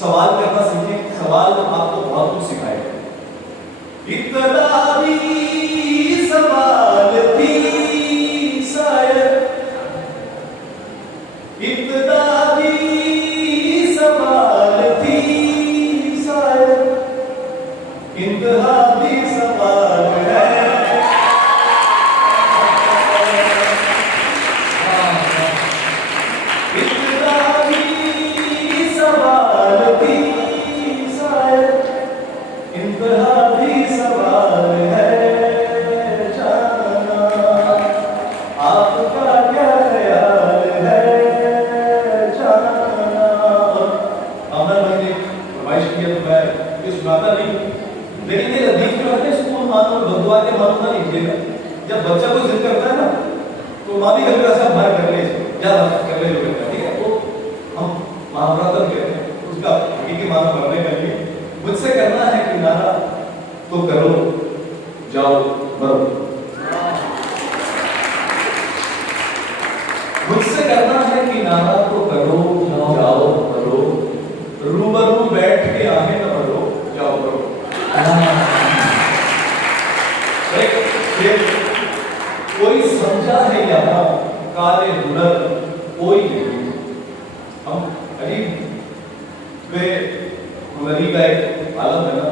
सवाल करना सीखें। सवाल आपको बहुत कुछ सिखाएगा। इब्तदा भी सवाल थी शायद, इब्तदा भी सवाल थी शायद, इंतहा भी सवाल है। इब्तदा भी सवाल थी शायद, इंतहा भी सवाल है जाना। आपका क्या ख्याल है जाना। अमर भाई ने फरमाइश किया तो मैं ये सुनाता नहीं, लेकिन ये रदीफ जो है स्कूल मानो बदुआ के मानो ना लीजिएगा। जब बच्चा कोई जिद करता है ना, तो माँ भी घर पे ऐसा बाहर कर ले, ज्यादा कर ले, ठीक है। तो हम महावरातर कहते हैं, उसका हकीकी माना बनने के लिए मुझसे करना है किनारा तो करो, जाओ मरो। मुझसे करना है किनारा तो करो, जाओ मरो। रूबरू बैठ के आगे न बढ़ो, जाओ मरो। ये कोई समझा है यहाँ काले हुनर कोई नहीं। हम गरीब वे हुनरी का एक आलम है ना।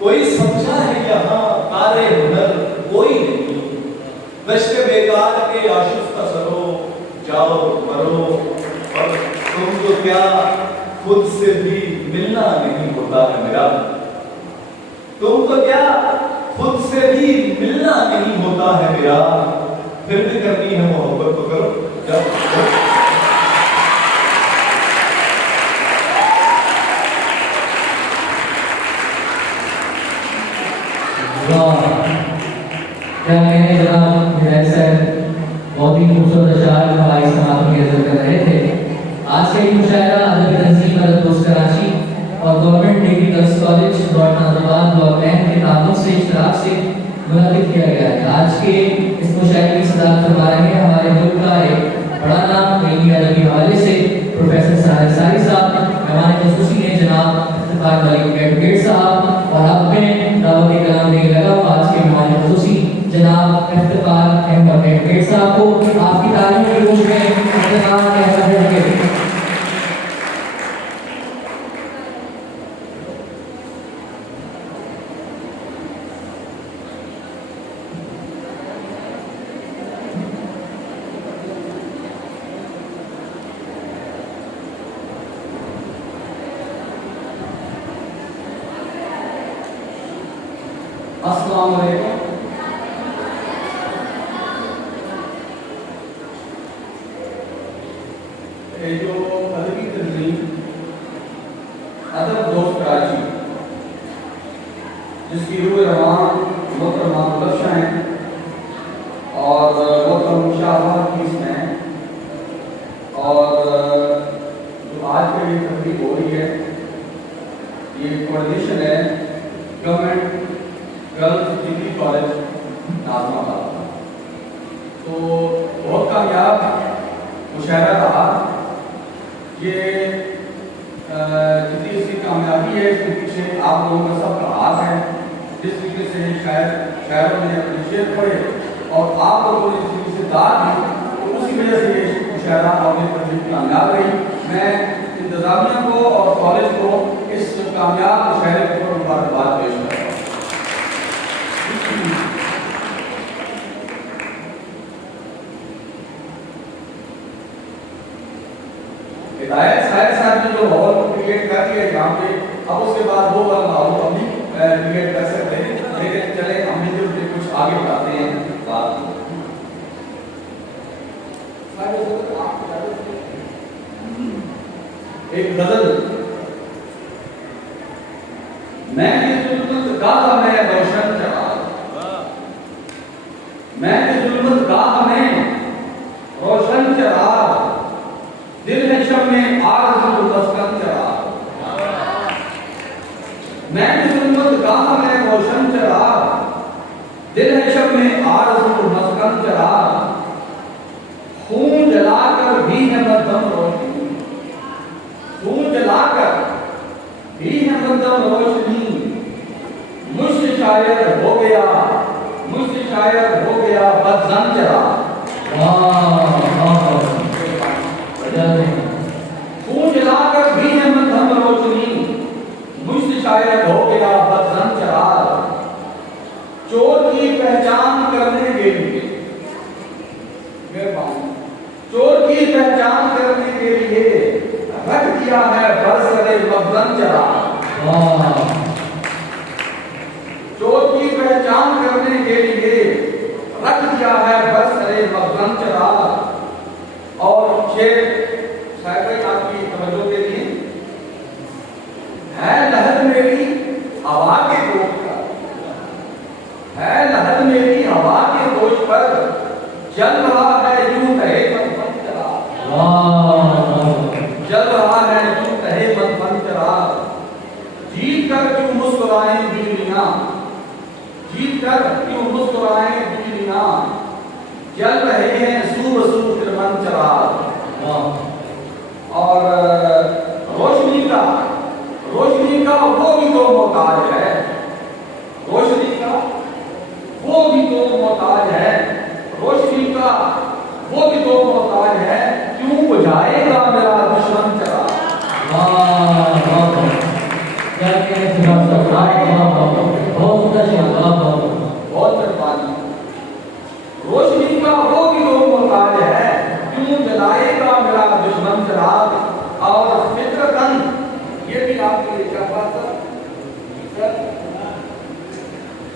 कोई समझा है यहाँ काले हुनर कोई नहीं। वैसे बेकार के आशिफ का सरो जाओ मरो, और तुम तो क्या खुद से भी मिलना नहीं होता है मेरा। तुम तो क्या खुद से भी मिलना नहीं होता है मेरा। फिर भी करनी है मोहब्बत तो करो। क्या मैंने जनाब हिदायत साहब बहुत ही खूबसूरत अशार हमारी समाज में नजर कर रहे थे। आज का ये मुशायरा अदब तंजीम दोस्त कराची और government degree girls college Nazimabad block bank के ताल्लुक से इश्तराक से मुनक़िद किया गया है। आज के इस मुशायरे की सदाकत फरमा रहे हैं हमारे मुल्क का एक बड़ा नाम इल्मी अदबी हवाले से प्रोफेसर साहिर सारी साहब, मेहमान ख़ुसूसी ने जनाब इफ्तिखार मलिक एडवोकेट साहब, और आप में दावत कलाम देने लगा आज के मेहमान ख़ुसूसी जनाब इफ्तिखार अहमद एडवोकेट साहब को आपकी तारीफ के रूप में इफ्तिखार अहमद एडवोकेट। अस्सलाम वालेकुम। ये जो अदबी तंजीम अदब दोस्त कराची जिसकी रूह रवान मोहतरमा मुदफ्फर हैं और मोहतरम शाहबाज की इसमें, और जो आज के लिए तकरीब हो रही है ये कोऑर्डिनेशन है गवर्नमेंट गर्ल्स डिग्री कॉलेज नाज़िबाद। तो बहुत कामयाब मुशायरा रहा ये। जितनी इसकी कामयाबी है इसके पीछे आप लोगों का सबका हाथ है। जिस तरीके से शायरों ने अपने शेर पढ़े और आप लोगों ने जिस तरीके से दाद दी, तो उसी वजह से ये मुशायरा अपने तकरीब कामयाब रही। मैं इंतजामिया को और कॉलेज को इस कामयाब मुशायरे के ऊपर मुबारकबाद पेश करता हूँ। हिदायत साहब ने जो माहौल क्रिएट कर दिया यहाँ पे, अब उसके बाद वो वाला माहौल हम भी क्रिएट कर सकते हैं। लेकिन चले हम भी कुछ आगे बढ़ाते हैं बात। एक गजल, मैं जुल्मत गाह में रोशन चराग, मैं जुल्मत गाह में रोशन चराग, दिल है शब में आरज़ू मस्कन चराग। मैं जुल्मत गाह में रोशन चराग, दिल है शब में आरज़ू मस्कन चराग। खून जलाकर भी है मध्यम रोशनी, खून जलाकर भी है मध्यम रोशनी। मुझसे शायर हो गया, मुझसे शायर हो गया बदजन चराग। खून जलाकर भी है मध्यम रोशनी, मुझसे शायर हो गया बदजन चराग। चोर की पहचान करने के लिए, चोर की पहचान करने के लिए रख दिया है बरसरे मबदन चराग। चोर की पहचान करने के लिए रख दिया है बरसरे मबदन चराग। और शेर शायद आपकी तवज्जो के लिए है लहर मेरी हवा के दोष पर, है लहर मेरी हवा के दोष पर, जल रहा है यूं कहे मन चराग। जल रहा है यूं कहे मन चराग। जीत कर क्यों मुस्कुराएं बिजलियां, जीत कर क्यों मुस्कुराएं बिजलियां, जल रहे हैं सूब सूब मन चराग। और रोशनी का वो भी तो मोहताज है, रोशनी का वो भी तो का वो भी तो मोहताज है, क्यों बुझाएगा मेरा दुश्मन चला। वाह वाह क्या कहने की बात है, बहुत अच्छा, बहुत मेहरबानी। रोशनी का वो भी तो मोहताज है, क्यों जलाएगा मेरा दुश्मन चिराग। और फित्रतन, ये भी आपके लिए क्या बात है,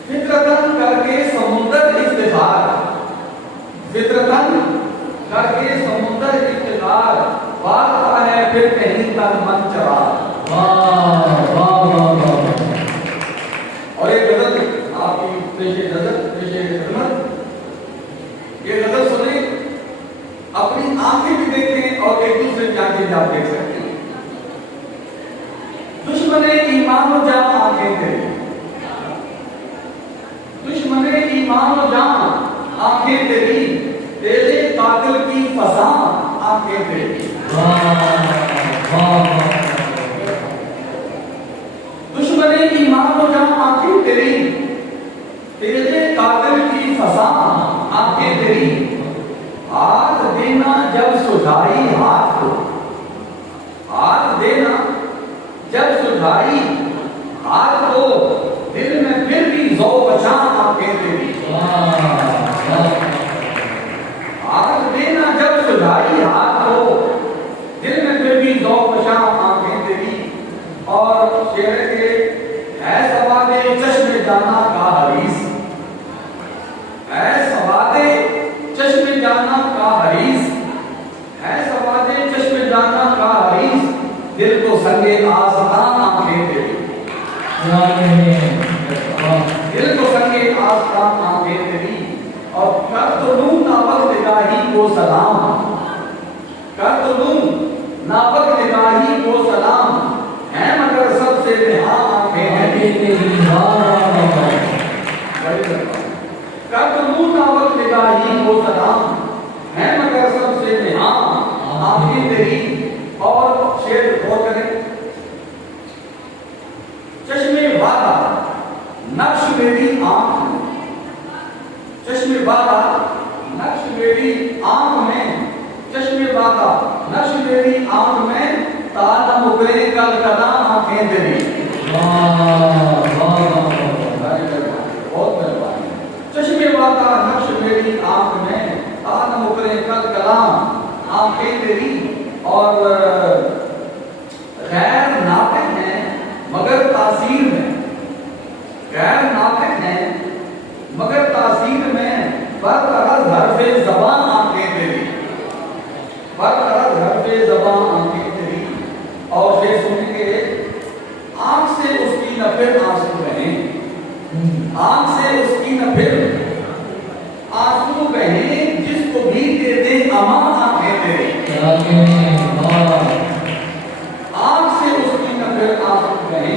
फित्रतन करके समुंदर इफ्तिखार, फित्रतन करके समुंदर इफ्तिखार, वारता है फिर कहीं तक मन चला। वाह वाह वाह। और एक गजल आपकी पेशे नजर, पेशे खिदमत, ये गजल सुने, अपनी आंखें भी देखें और एक दूसरे की आंखें भी आप देख सकते हैं। दुश्मने ईमान जा आंखें तेरी, दुश्मने ईमान जा आंखें तेरी, तेरे कातिल की फसा आंखें तेरी। दुश्मने ईमान जा आंखें तेरी, तेरे कातिल की फसा आंखें तेरी। हाथ देना जब सुझाई हाथ को, हाथ देना जब सुझाई हाथ को, दिल में फिर भी ज़ौक़-ए-जां आंखें तेरी। हाथ देना जब सुझाई हाथ को, दिल में फिर भी ज़ौक़-ए-जां आंखें तेरी। और शेर के है सवादे चश्मे जाना का हरीस, है सवादे चश्मे जाना का हरीस, है सवादे चश्मे जाना का हरीस, दिल को संगे आस्तां आंखें तेरी। दिल को संगे आस्तां आंखें तेरी। और कर तो लूं नावक निगाही को सलाम, कर तो लूं नावक निगाही को सलाम, है मगर सबसे नेहा आंखें तेरी। कर तो लूं नावक निगाही को सलाम, है मगर सबसे नेहा आंखें तेरी। और शेर गौर करें, चश्मे वादा नक्श मेरी आंख में, चश्मे वादा नक्श मेरी आंख में, चश्मे वादा नक्श मेरी आंख में, ताला मुकरे कल कदम आंखें तेरी। बहुत मेहरबानी। चश्मे वादा नक्श मेरी आंख में, ताला मुकरे कल कलाम आंखें तेरी। और गैर नातिक है मगर तासीर में, गैर नातिक है मगर तासीर में, बरतरज हरफे ज़बान आंखें तेरी, बरतरज हरफे ज़बान आंखें तेरी। और शेर सुनेंगे, आंख से उसकी न फिर आंसू बहे, आंख से उसकी न फिर आंसू बहे, जिसको भी दे दे अमान आंखें तेरी। आंख से उसकी न फिर आंसू बहे,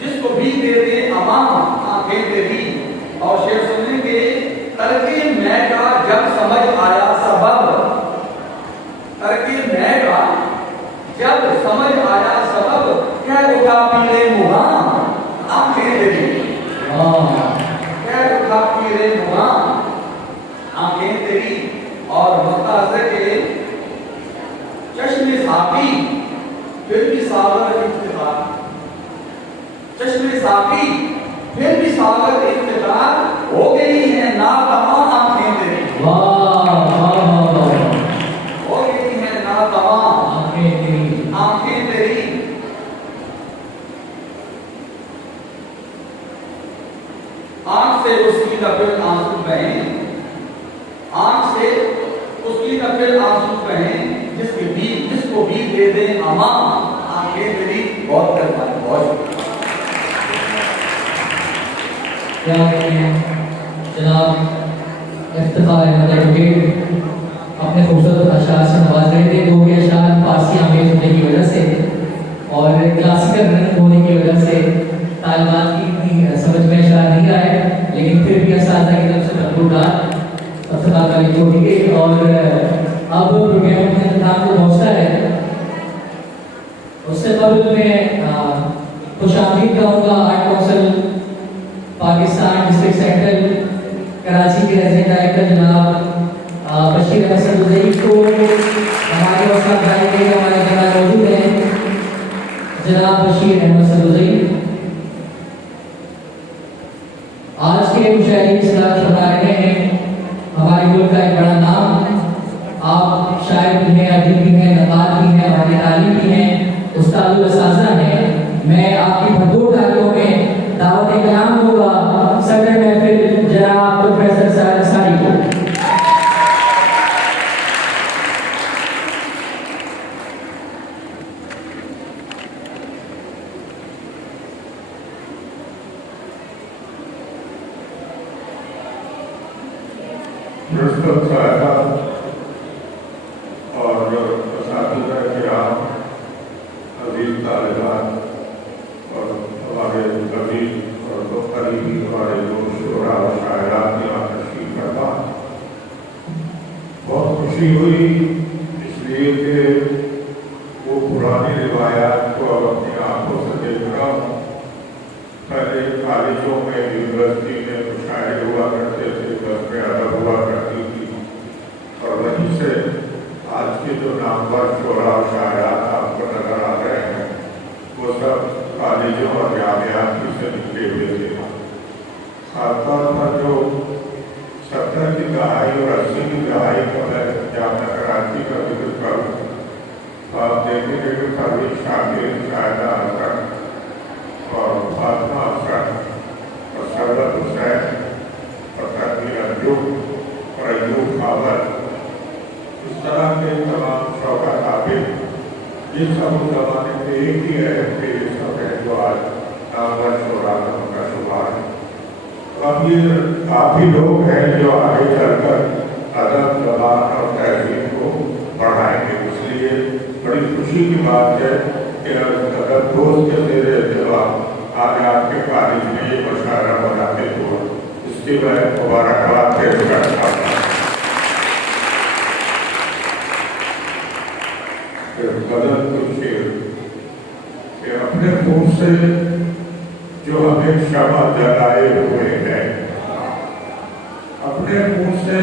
जिसको भी दे दे अमान आंखें तेरी। और शेर सुनेंगे, तरके मैं का जब समझ आया सबब, तरके मैं का जब समझ आया सबब, कह उठा पीरे मुहा आंखें तेरी। कह उठा पीरे मुहा आंखें तेरी। और मुख्तासर के चश्मे साफी फिर भी सागर इफ्तिखार, चश्मे साफी फिर भी सागर इफ्तिखार, हो गई है नातमा आंखें तेरी। हो गई है नातमा आंखें तेरी, आंखें तेरी। आंख से उसकी नफिल आंसू बहे, आंख से उसकी नफिल आंसू बहे, जिसको भी दे दे अमा आंखें तेरी। बहुत मेहरबानी, बहुत क्या जनाब इफ्तिखार अहमद एडवोकेट अपने खूबसूरत अशार से नवाज रहे थे, जो कि अशार फारसी आमेज होने की वजह से और क्लासिकल रनिंग होने की वजह से तालिबात की इतनी समझ में अशार नहीं आए, लेकिन फिर भी असातिज़ा की तरफ से मकबूलात सबसे तारीफ होती गई। और अब प्रोग्राम के इंतजाम को पहुँचता है, उससे कबल मैं खुशामदीद कहूँगा art council Pakistan district central Karachi के रेजिडेंट डायरेक्टर जनाब बशीर अहमद सदुज़ई को हमारे हौसला अफजाई के लिए हमारे जनाब मौजूद हैं जनाब बशीर अहमद सदुज़ई। आज के मुशायरे की सदारत फरमा रहे हैं हमारे मुल्क का एक बड़ा नाम। आप शायर भी हैं, अदीब भी हैं, नक़ाद भी हैं, हमारे आलिम भी हैं, उस्ताद असातिज़ा हैं। मैं आपकी भरपूर तालियों में दावत कलाम दूंगा सदर महफिल जनाब प्रोफेसर साद अंसारी को। प्रिंसिपल साहब और असातिज़ा किराम, अज़ीज़ तालिबान और हमारे अज़ीज़ और तो करीबी हमारे दोस्त शुरा और शायरात यहाँ तशरीफ़ फरमा। बहुत खुशी हुई इसलिए कि वो पुरानी रिवायात को अब अपनी आँखों से देख रहा हूँ। पहले कॉलेजों में, यूनिवर्सिटी में मुशायरे हुआ करते थे, बस में अदब हुआ करती थी, और वहीं से आज के जो नामवर शोरा और शायरात आपको नजर आ रहे हैं वो सब कॉलेजों और जामियात से निकले हुए थे। खासतौर पर जो 70 की दहाई और 80 की दहाई का मैं जामिया कराची का जिक्र करूँ तो आप देखेंगे कि परवीन शाकिर, शाहिदा हसन और फातिमा हसन और सरवत हुसैन और तनवीर अंजुम और अय्यूब खावर, इस तरह के तमाम शौकत आबिद जिन सब उस जमाने के एक ही अहम के ये सब है जो आज नामवर शोरा में उनका शुमार है। तो अब ये आप ही लोग हैं जो आगे चलकर अदब, ज़बान और तहजीब को बढ़ाएंगे। इसलिए बड़ी खुशी की बात है कि अदब दोस्त के मेरे जवाब आज आपके कॉलेज में ये मुशायरा बनाते हुए इसकी मैं मुबारकबाद पेश करता हूँ। बदल कुछ कि अपने मुंह से जो हमें क्षमा जलाए हुए हैं, अपने मुंह से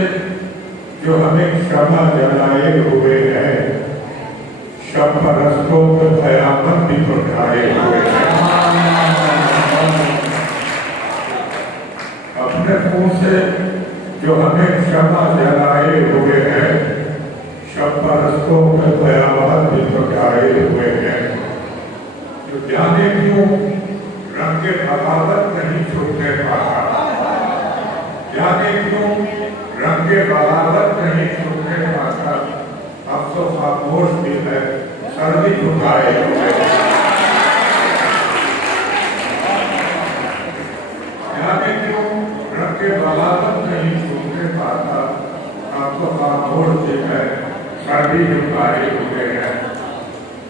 जो हमें क्षमा जलाए हुए हैं, शब परस्तों को कयामत भी पहुंचाए हुए हैं। अपने मुंह से जो हमें क्षमा जलाए हुए हैं, शब परस्तों को कयामत भी पहुंचाए हुए हैं। तो जाने क्यों रंगे बगावत नहीं छूटने पाता, जाने क्यों रंगे बगावत नहीं छूटने पाता। अब तो खामोश भी है, सर भी झुकाए हुए हैं। जाने क्यों रंगे बगावत नहीं छूटने पाता। अब तो खामोश भी है, सर भी झुकाए हुए हैं।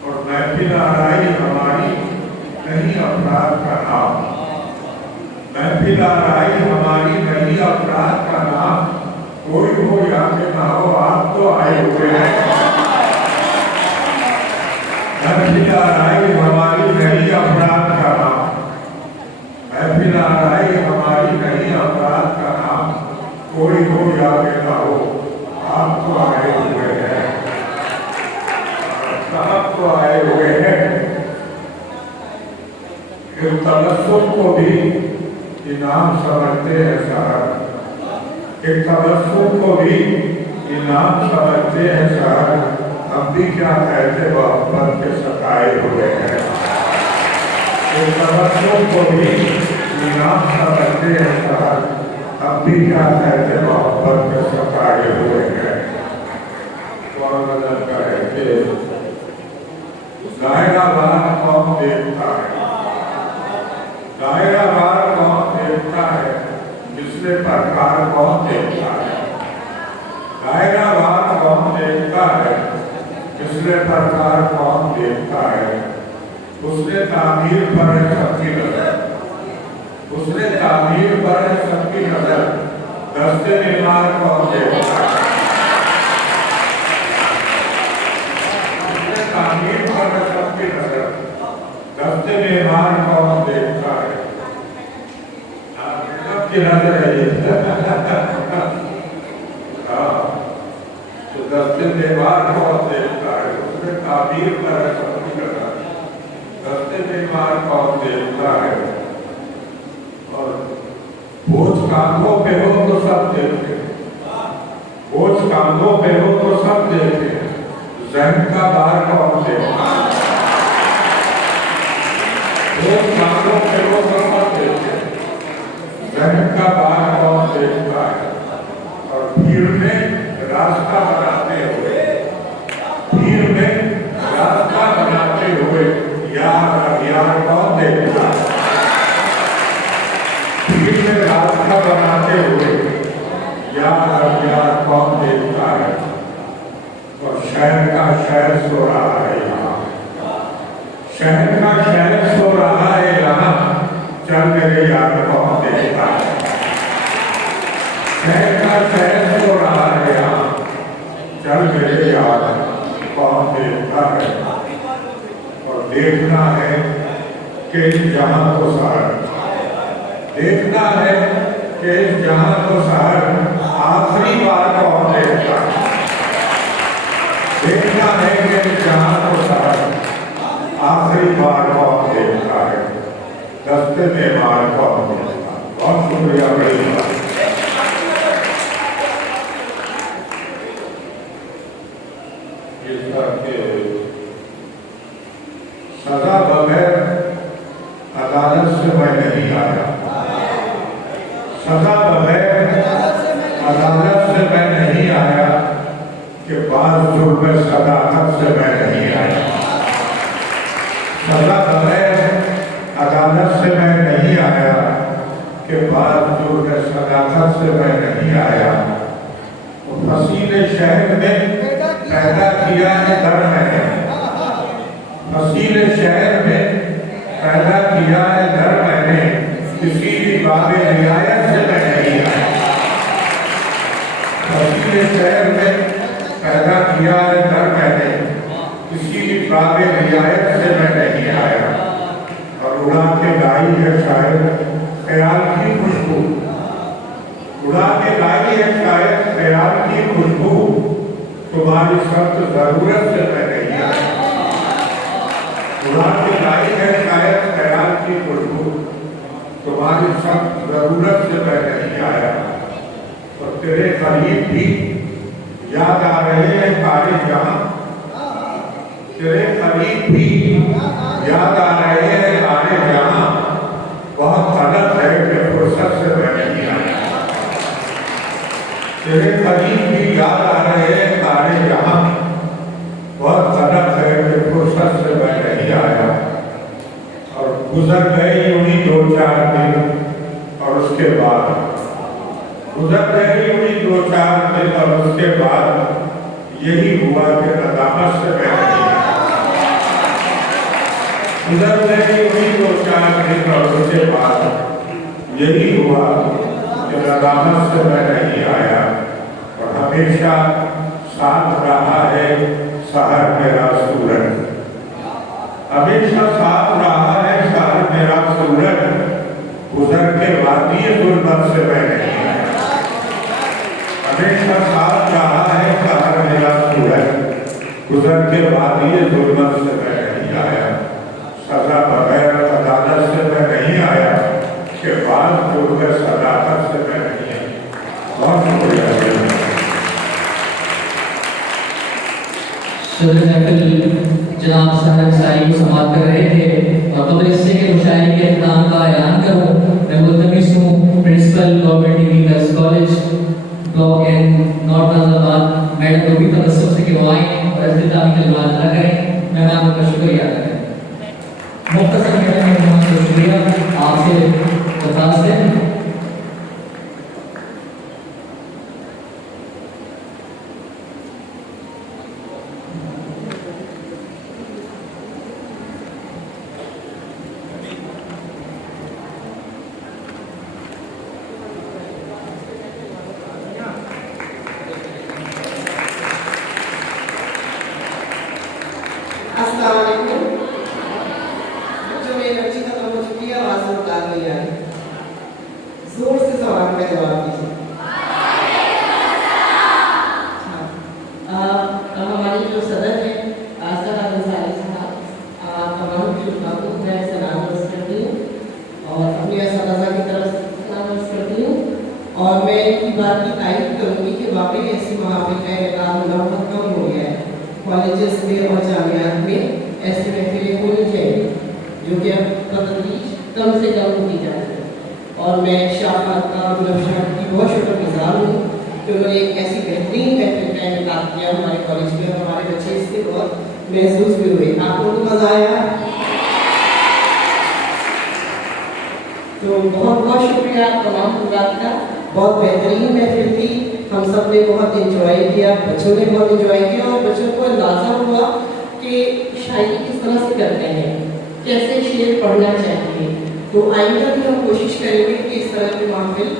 और महफिल आराई हमारी नहीं अपराध का नाम, महफिल आराई हमारी नहीं अपराध का नाम। कोई हो या फिर ना हो, आप तो आए हुए हैं। महफिल आराई हमारी नहीं अपराध का नाम, महफिल आराई हमारी नहीं अपराध का नाम। कोई हो या फिर ना हो, आप तो आए हुए हैं, साहब तो आए हुए हैं। फिर तबस्सुम को भी इनाम समझते हैं साहब, एक तबस्सुम को भी इनाम समझते हैं साहब। हम भी क्या कहते मोहब्बत के सताए हुए हैं। एक तबस्सुम को भी इनाम समझते हैं साहब, हम भी क्या कहते मोहब्बत के सताए हुए हैं। और नजर कहे दायरावार कौन देखता है, दायरावार कौन देखता है, पिछले प्रकार कौन देखता है। दायरावार कौन देखता है, पिछले प्रकार कौन देखता है। उसने तामीर पर है सबकी नजर, उसने तामीर पर है सबकी नजर। दस्ते निर्माण कौन देखता है, तामीर पर है सबकी नजर। दस्ते निर्माण कौन देखता है, सबकी नजर है ये। व्यवहार कौन देखता है, उसमें ताबीर का समझ करना, रास्ते व्यवहार कौन देखता है। और बोझ कांधों पे हो तो सब देखते, बोझ कांधों पे हो तो सब देखते, जहन का बाहर कौन देखता है। बोझ कांधों पे हो तो सब देखते, जहन का बाहर कौन देखता है। और भीड़ में रास्ता बनाते हुए, भीड़ में रास्ता बनाते हुए यार अभियान कौन देखता है। भीड़ में रास्ता बनाते हुए यार अभियान कौन देखता है। और शहर का शहर सो रहा है यहाँ, शहर का शहर सो रहा है यहाँ, चल मेरे यार कौन देखता है। शहर का शहर सो रहा है यहाँ, चल मेरे यार कौन देखता है। और देखना है कि जहां तो शहर, देखना है कि जहां तो शहर आखिरी बार कौन देखता है। देखना है कि जहां तो शहर आखिरी बार कौन देखता है, दस्ते में मार कौन देखता है। बहुत शुक्रिया, बड़ी बात। सजा बगैर अदालत से मैं नहीं आया, सजा बगैर अदालत से मैं नहीं आया, कि बाज जुर्म सदाकत से मैं नहीं आया। सजा बगैर अदालत से मैं नहीं आया, कि बाज जुर्म सदाकत से मैं नहीं आया। तो फसील शहर में पैदा किया है दर मैंने, फसील शहर में पैदा किया है दर मैंने, किसी भी बाबे रियायत से मैं नहीं आया। फसील शहर में पैदा किया है दर मैंने, किसी भी बाबे रियायत से मैं नहीं आया। और उड़ा के गाई है शायद ख्याल की खुशबू, उड़ा के गाई है शायद ख्याल की खुशबू, तुम्हारी सख्त जरूरत से मैं नहीं आया। उड़ा के लाई है शायद ख्याल की खुशबू, तुम्हारी सख्त जरूरत से मैं नहीं आया। और तेरे करीब भी याद आ रहे हैं सारे जहां, तेरे करीब भी याद आ रहे हैं सारे जहां, बहुत गलत है कि फुर्सत से मैं नहीं आया। तेरे करीब भी याद आ रहे हैं सारे जहां, बहुत गलत है कि फुर्सत से मैं नहीं आया। और गुजर गए यूं दो चार दिन, और उसके बाद गुजर गए यूं दो चार दिन, और उसके बाद यही हुआ कि नदामत से मैं नहीं आया। गुजर गए यूं दो चार दिन, और उसके बाद यही हुआ कि नदामत से मैं नहीं आया। और हमेशा साथ रहा है शहर मेरा सूरज, हमेशा साथ रहा है शहर मेरा सूरज, गुजर के वादी गुर्बत से मैं नहीं आया। हमेशा साथ रहा है शहर मेरा सूरज, गुजर के वादी गुर्बत से मैं नहीं आया। सजा बगैर अदालत से मैं नहीं आया, के बाद जुर्म सदाकत से मैं नहीं आया। बहुत शुक्रिया। जनाब साहब शायरी को समाप्त कर रहे थे और कबल इससे के मुशायरे के इख्तिताम का ऐलान करूं। मैं मुल्तमिस हूं principal government degree girls college block and north Nazimabad madam को भी तबस्सुम से गिरवाएं और इख्तितामी कलमात अदा करें। मैं आपका शुक्रिया अदा करें। मुख्तसर में बहुत शुक्रिया आपसे दरखास्त है। जोर से सवाल का जवाब दीजिए। अब बात की तारीफ करूंगी कि वाकई ऐसे महाविद्यालय का इनकाम होना बहुत कम हो गया है। कॉलेजेस में और जामियात में ऐसी महफिलें होनी चाहिए जो कि अब कम से कम होती जाती है। और मैं शाफात का और गुलाब शाह की बहुत शुक्रगुजार हूँ कि उन्होंने एक ऐसी बेहतरीन महफिल का इनकाम किया हमारे कॉलेज में और हमारे बच्चे इससे बहुत महसूस भी हुए। आप लोगों को मज़ा आया? तो बहुत बहुत शुक्रिया तमाम हजरात का। बहुत बेहतरीन महफिल थी, हम सब ने बहुत इंजॉय किया, बच्चों ने बहुत इंजॉय किया और बच्चों को अंदाज़ा हुआ कि शायरी किस तरह से करते हैं, कैसे शेर पढ़ना चाहिए। तो आइंदा भी हम कोशिश करेंगे कि इस तरह की महफिल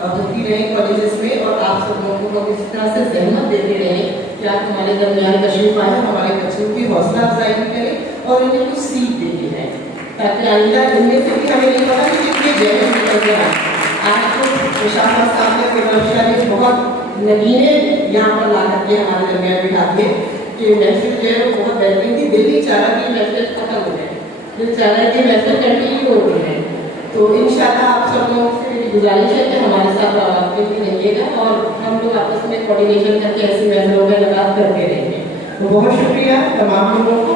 होती रहे कॉलेजेस में और आप सब लोगों को इस तरह से जहमत देते रहें कि आप हमारे दरमियान तशरीफ आए, हमारे बच्चों की हौसला अफजाई करें और उन्हें कुछ सीख देती है, ताकि आइंदा इनमें से भी हमें नहीं पता कि कितने जहन निकल के आए। आज तो शाफा साहब ने गुलाब ने बहुत नगीने यहाँ पर ला करके हमारे दरमियान बिठा दिए कि महफिल जो है वो बहुत बेहतरीन थी। दिल ही चाह रहा कि महफिल खत्म हो जाए, दिल चाह रहा है कि महफिल कंटिन्यू हो रही है। तो इंशाल्लाह आप सब लोगों से मेरी गुजारिश है कि हमारे साथ रहिएगा और हम लोग आपस में कोऑर्डिनेशन करके ऐसी महफिलों में लगातार करते रहेंगे। तो बहुत शुक्रिया तमाम लोगों को।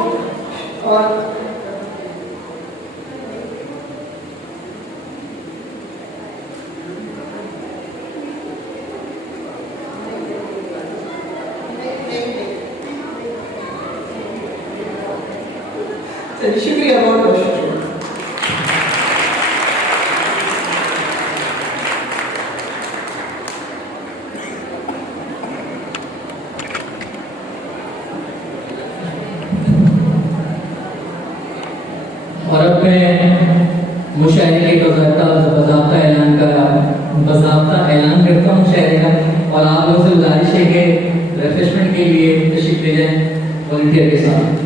और शुक्रिया, बहुत बहुत शुक्रिया। और अब मैं मुशायरे के बज़ाब्ता ऐलान करता हूँ मुशायरे का, और आप लोगों से गुजारिश है कि रिफ्रेशमेंट के लिए तशरीफ ले जाएं वॉलंटियर के साथ।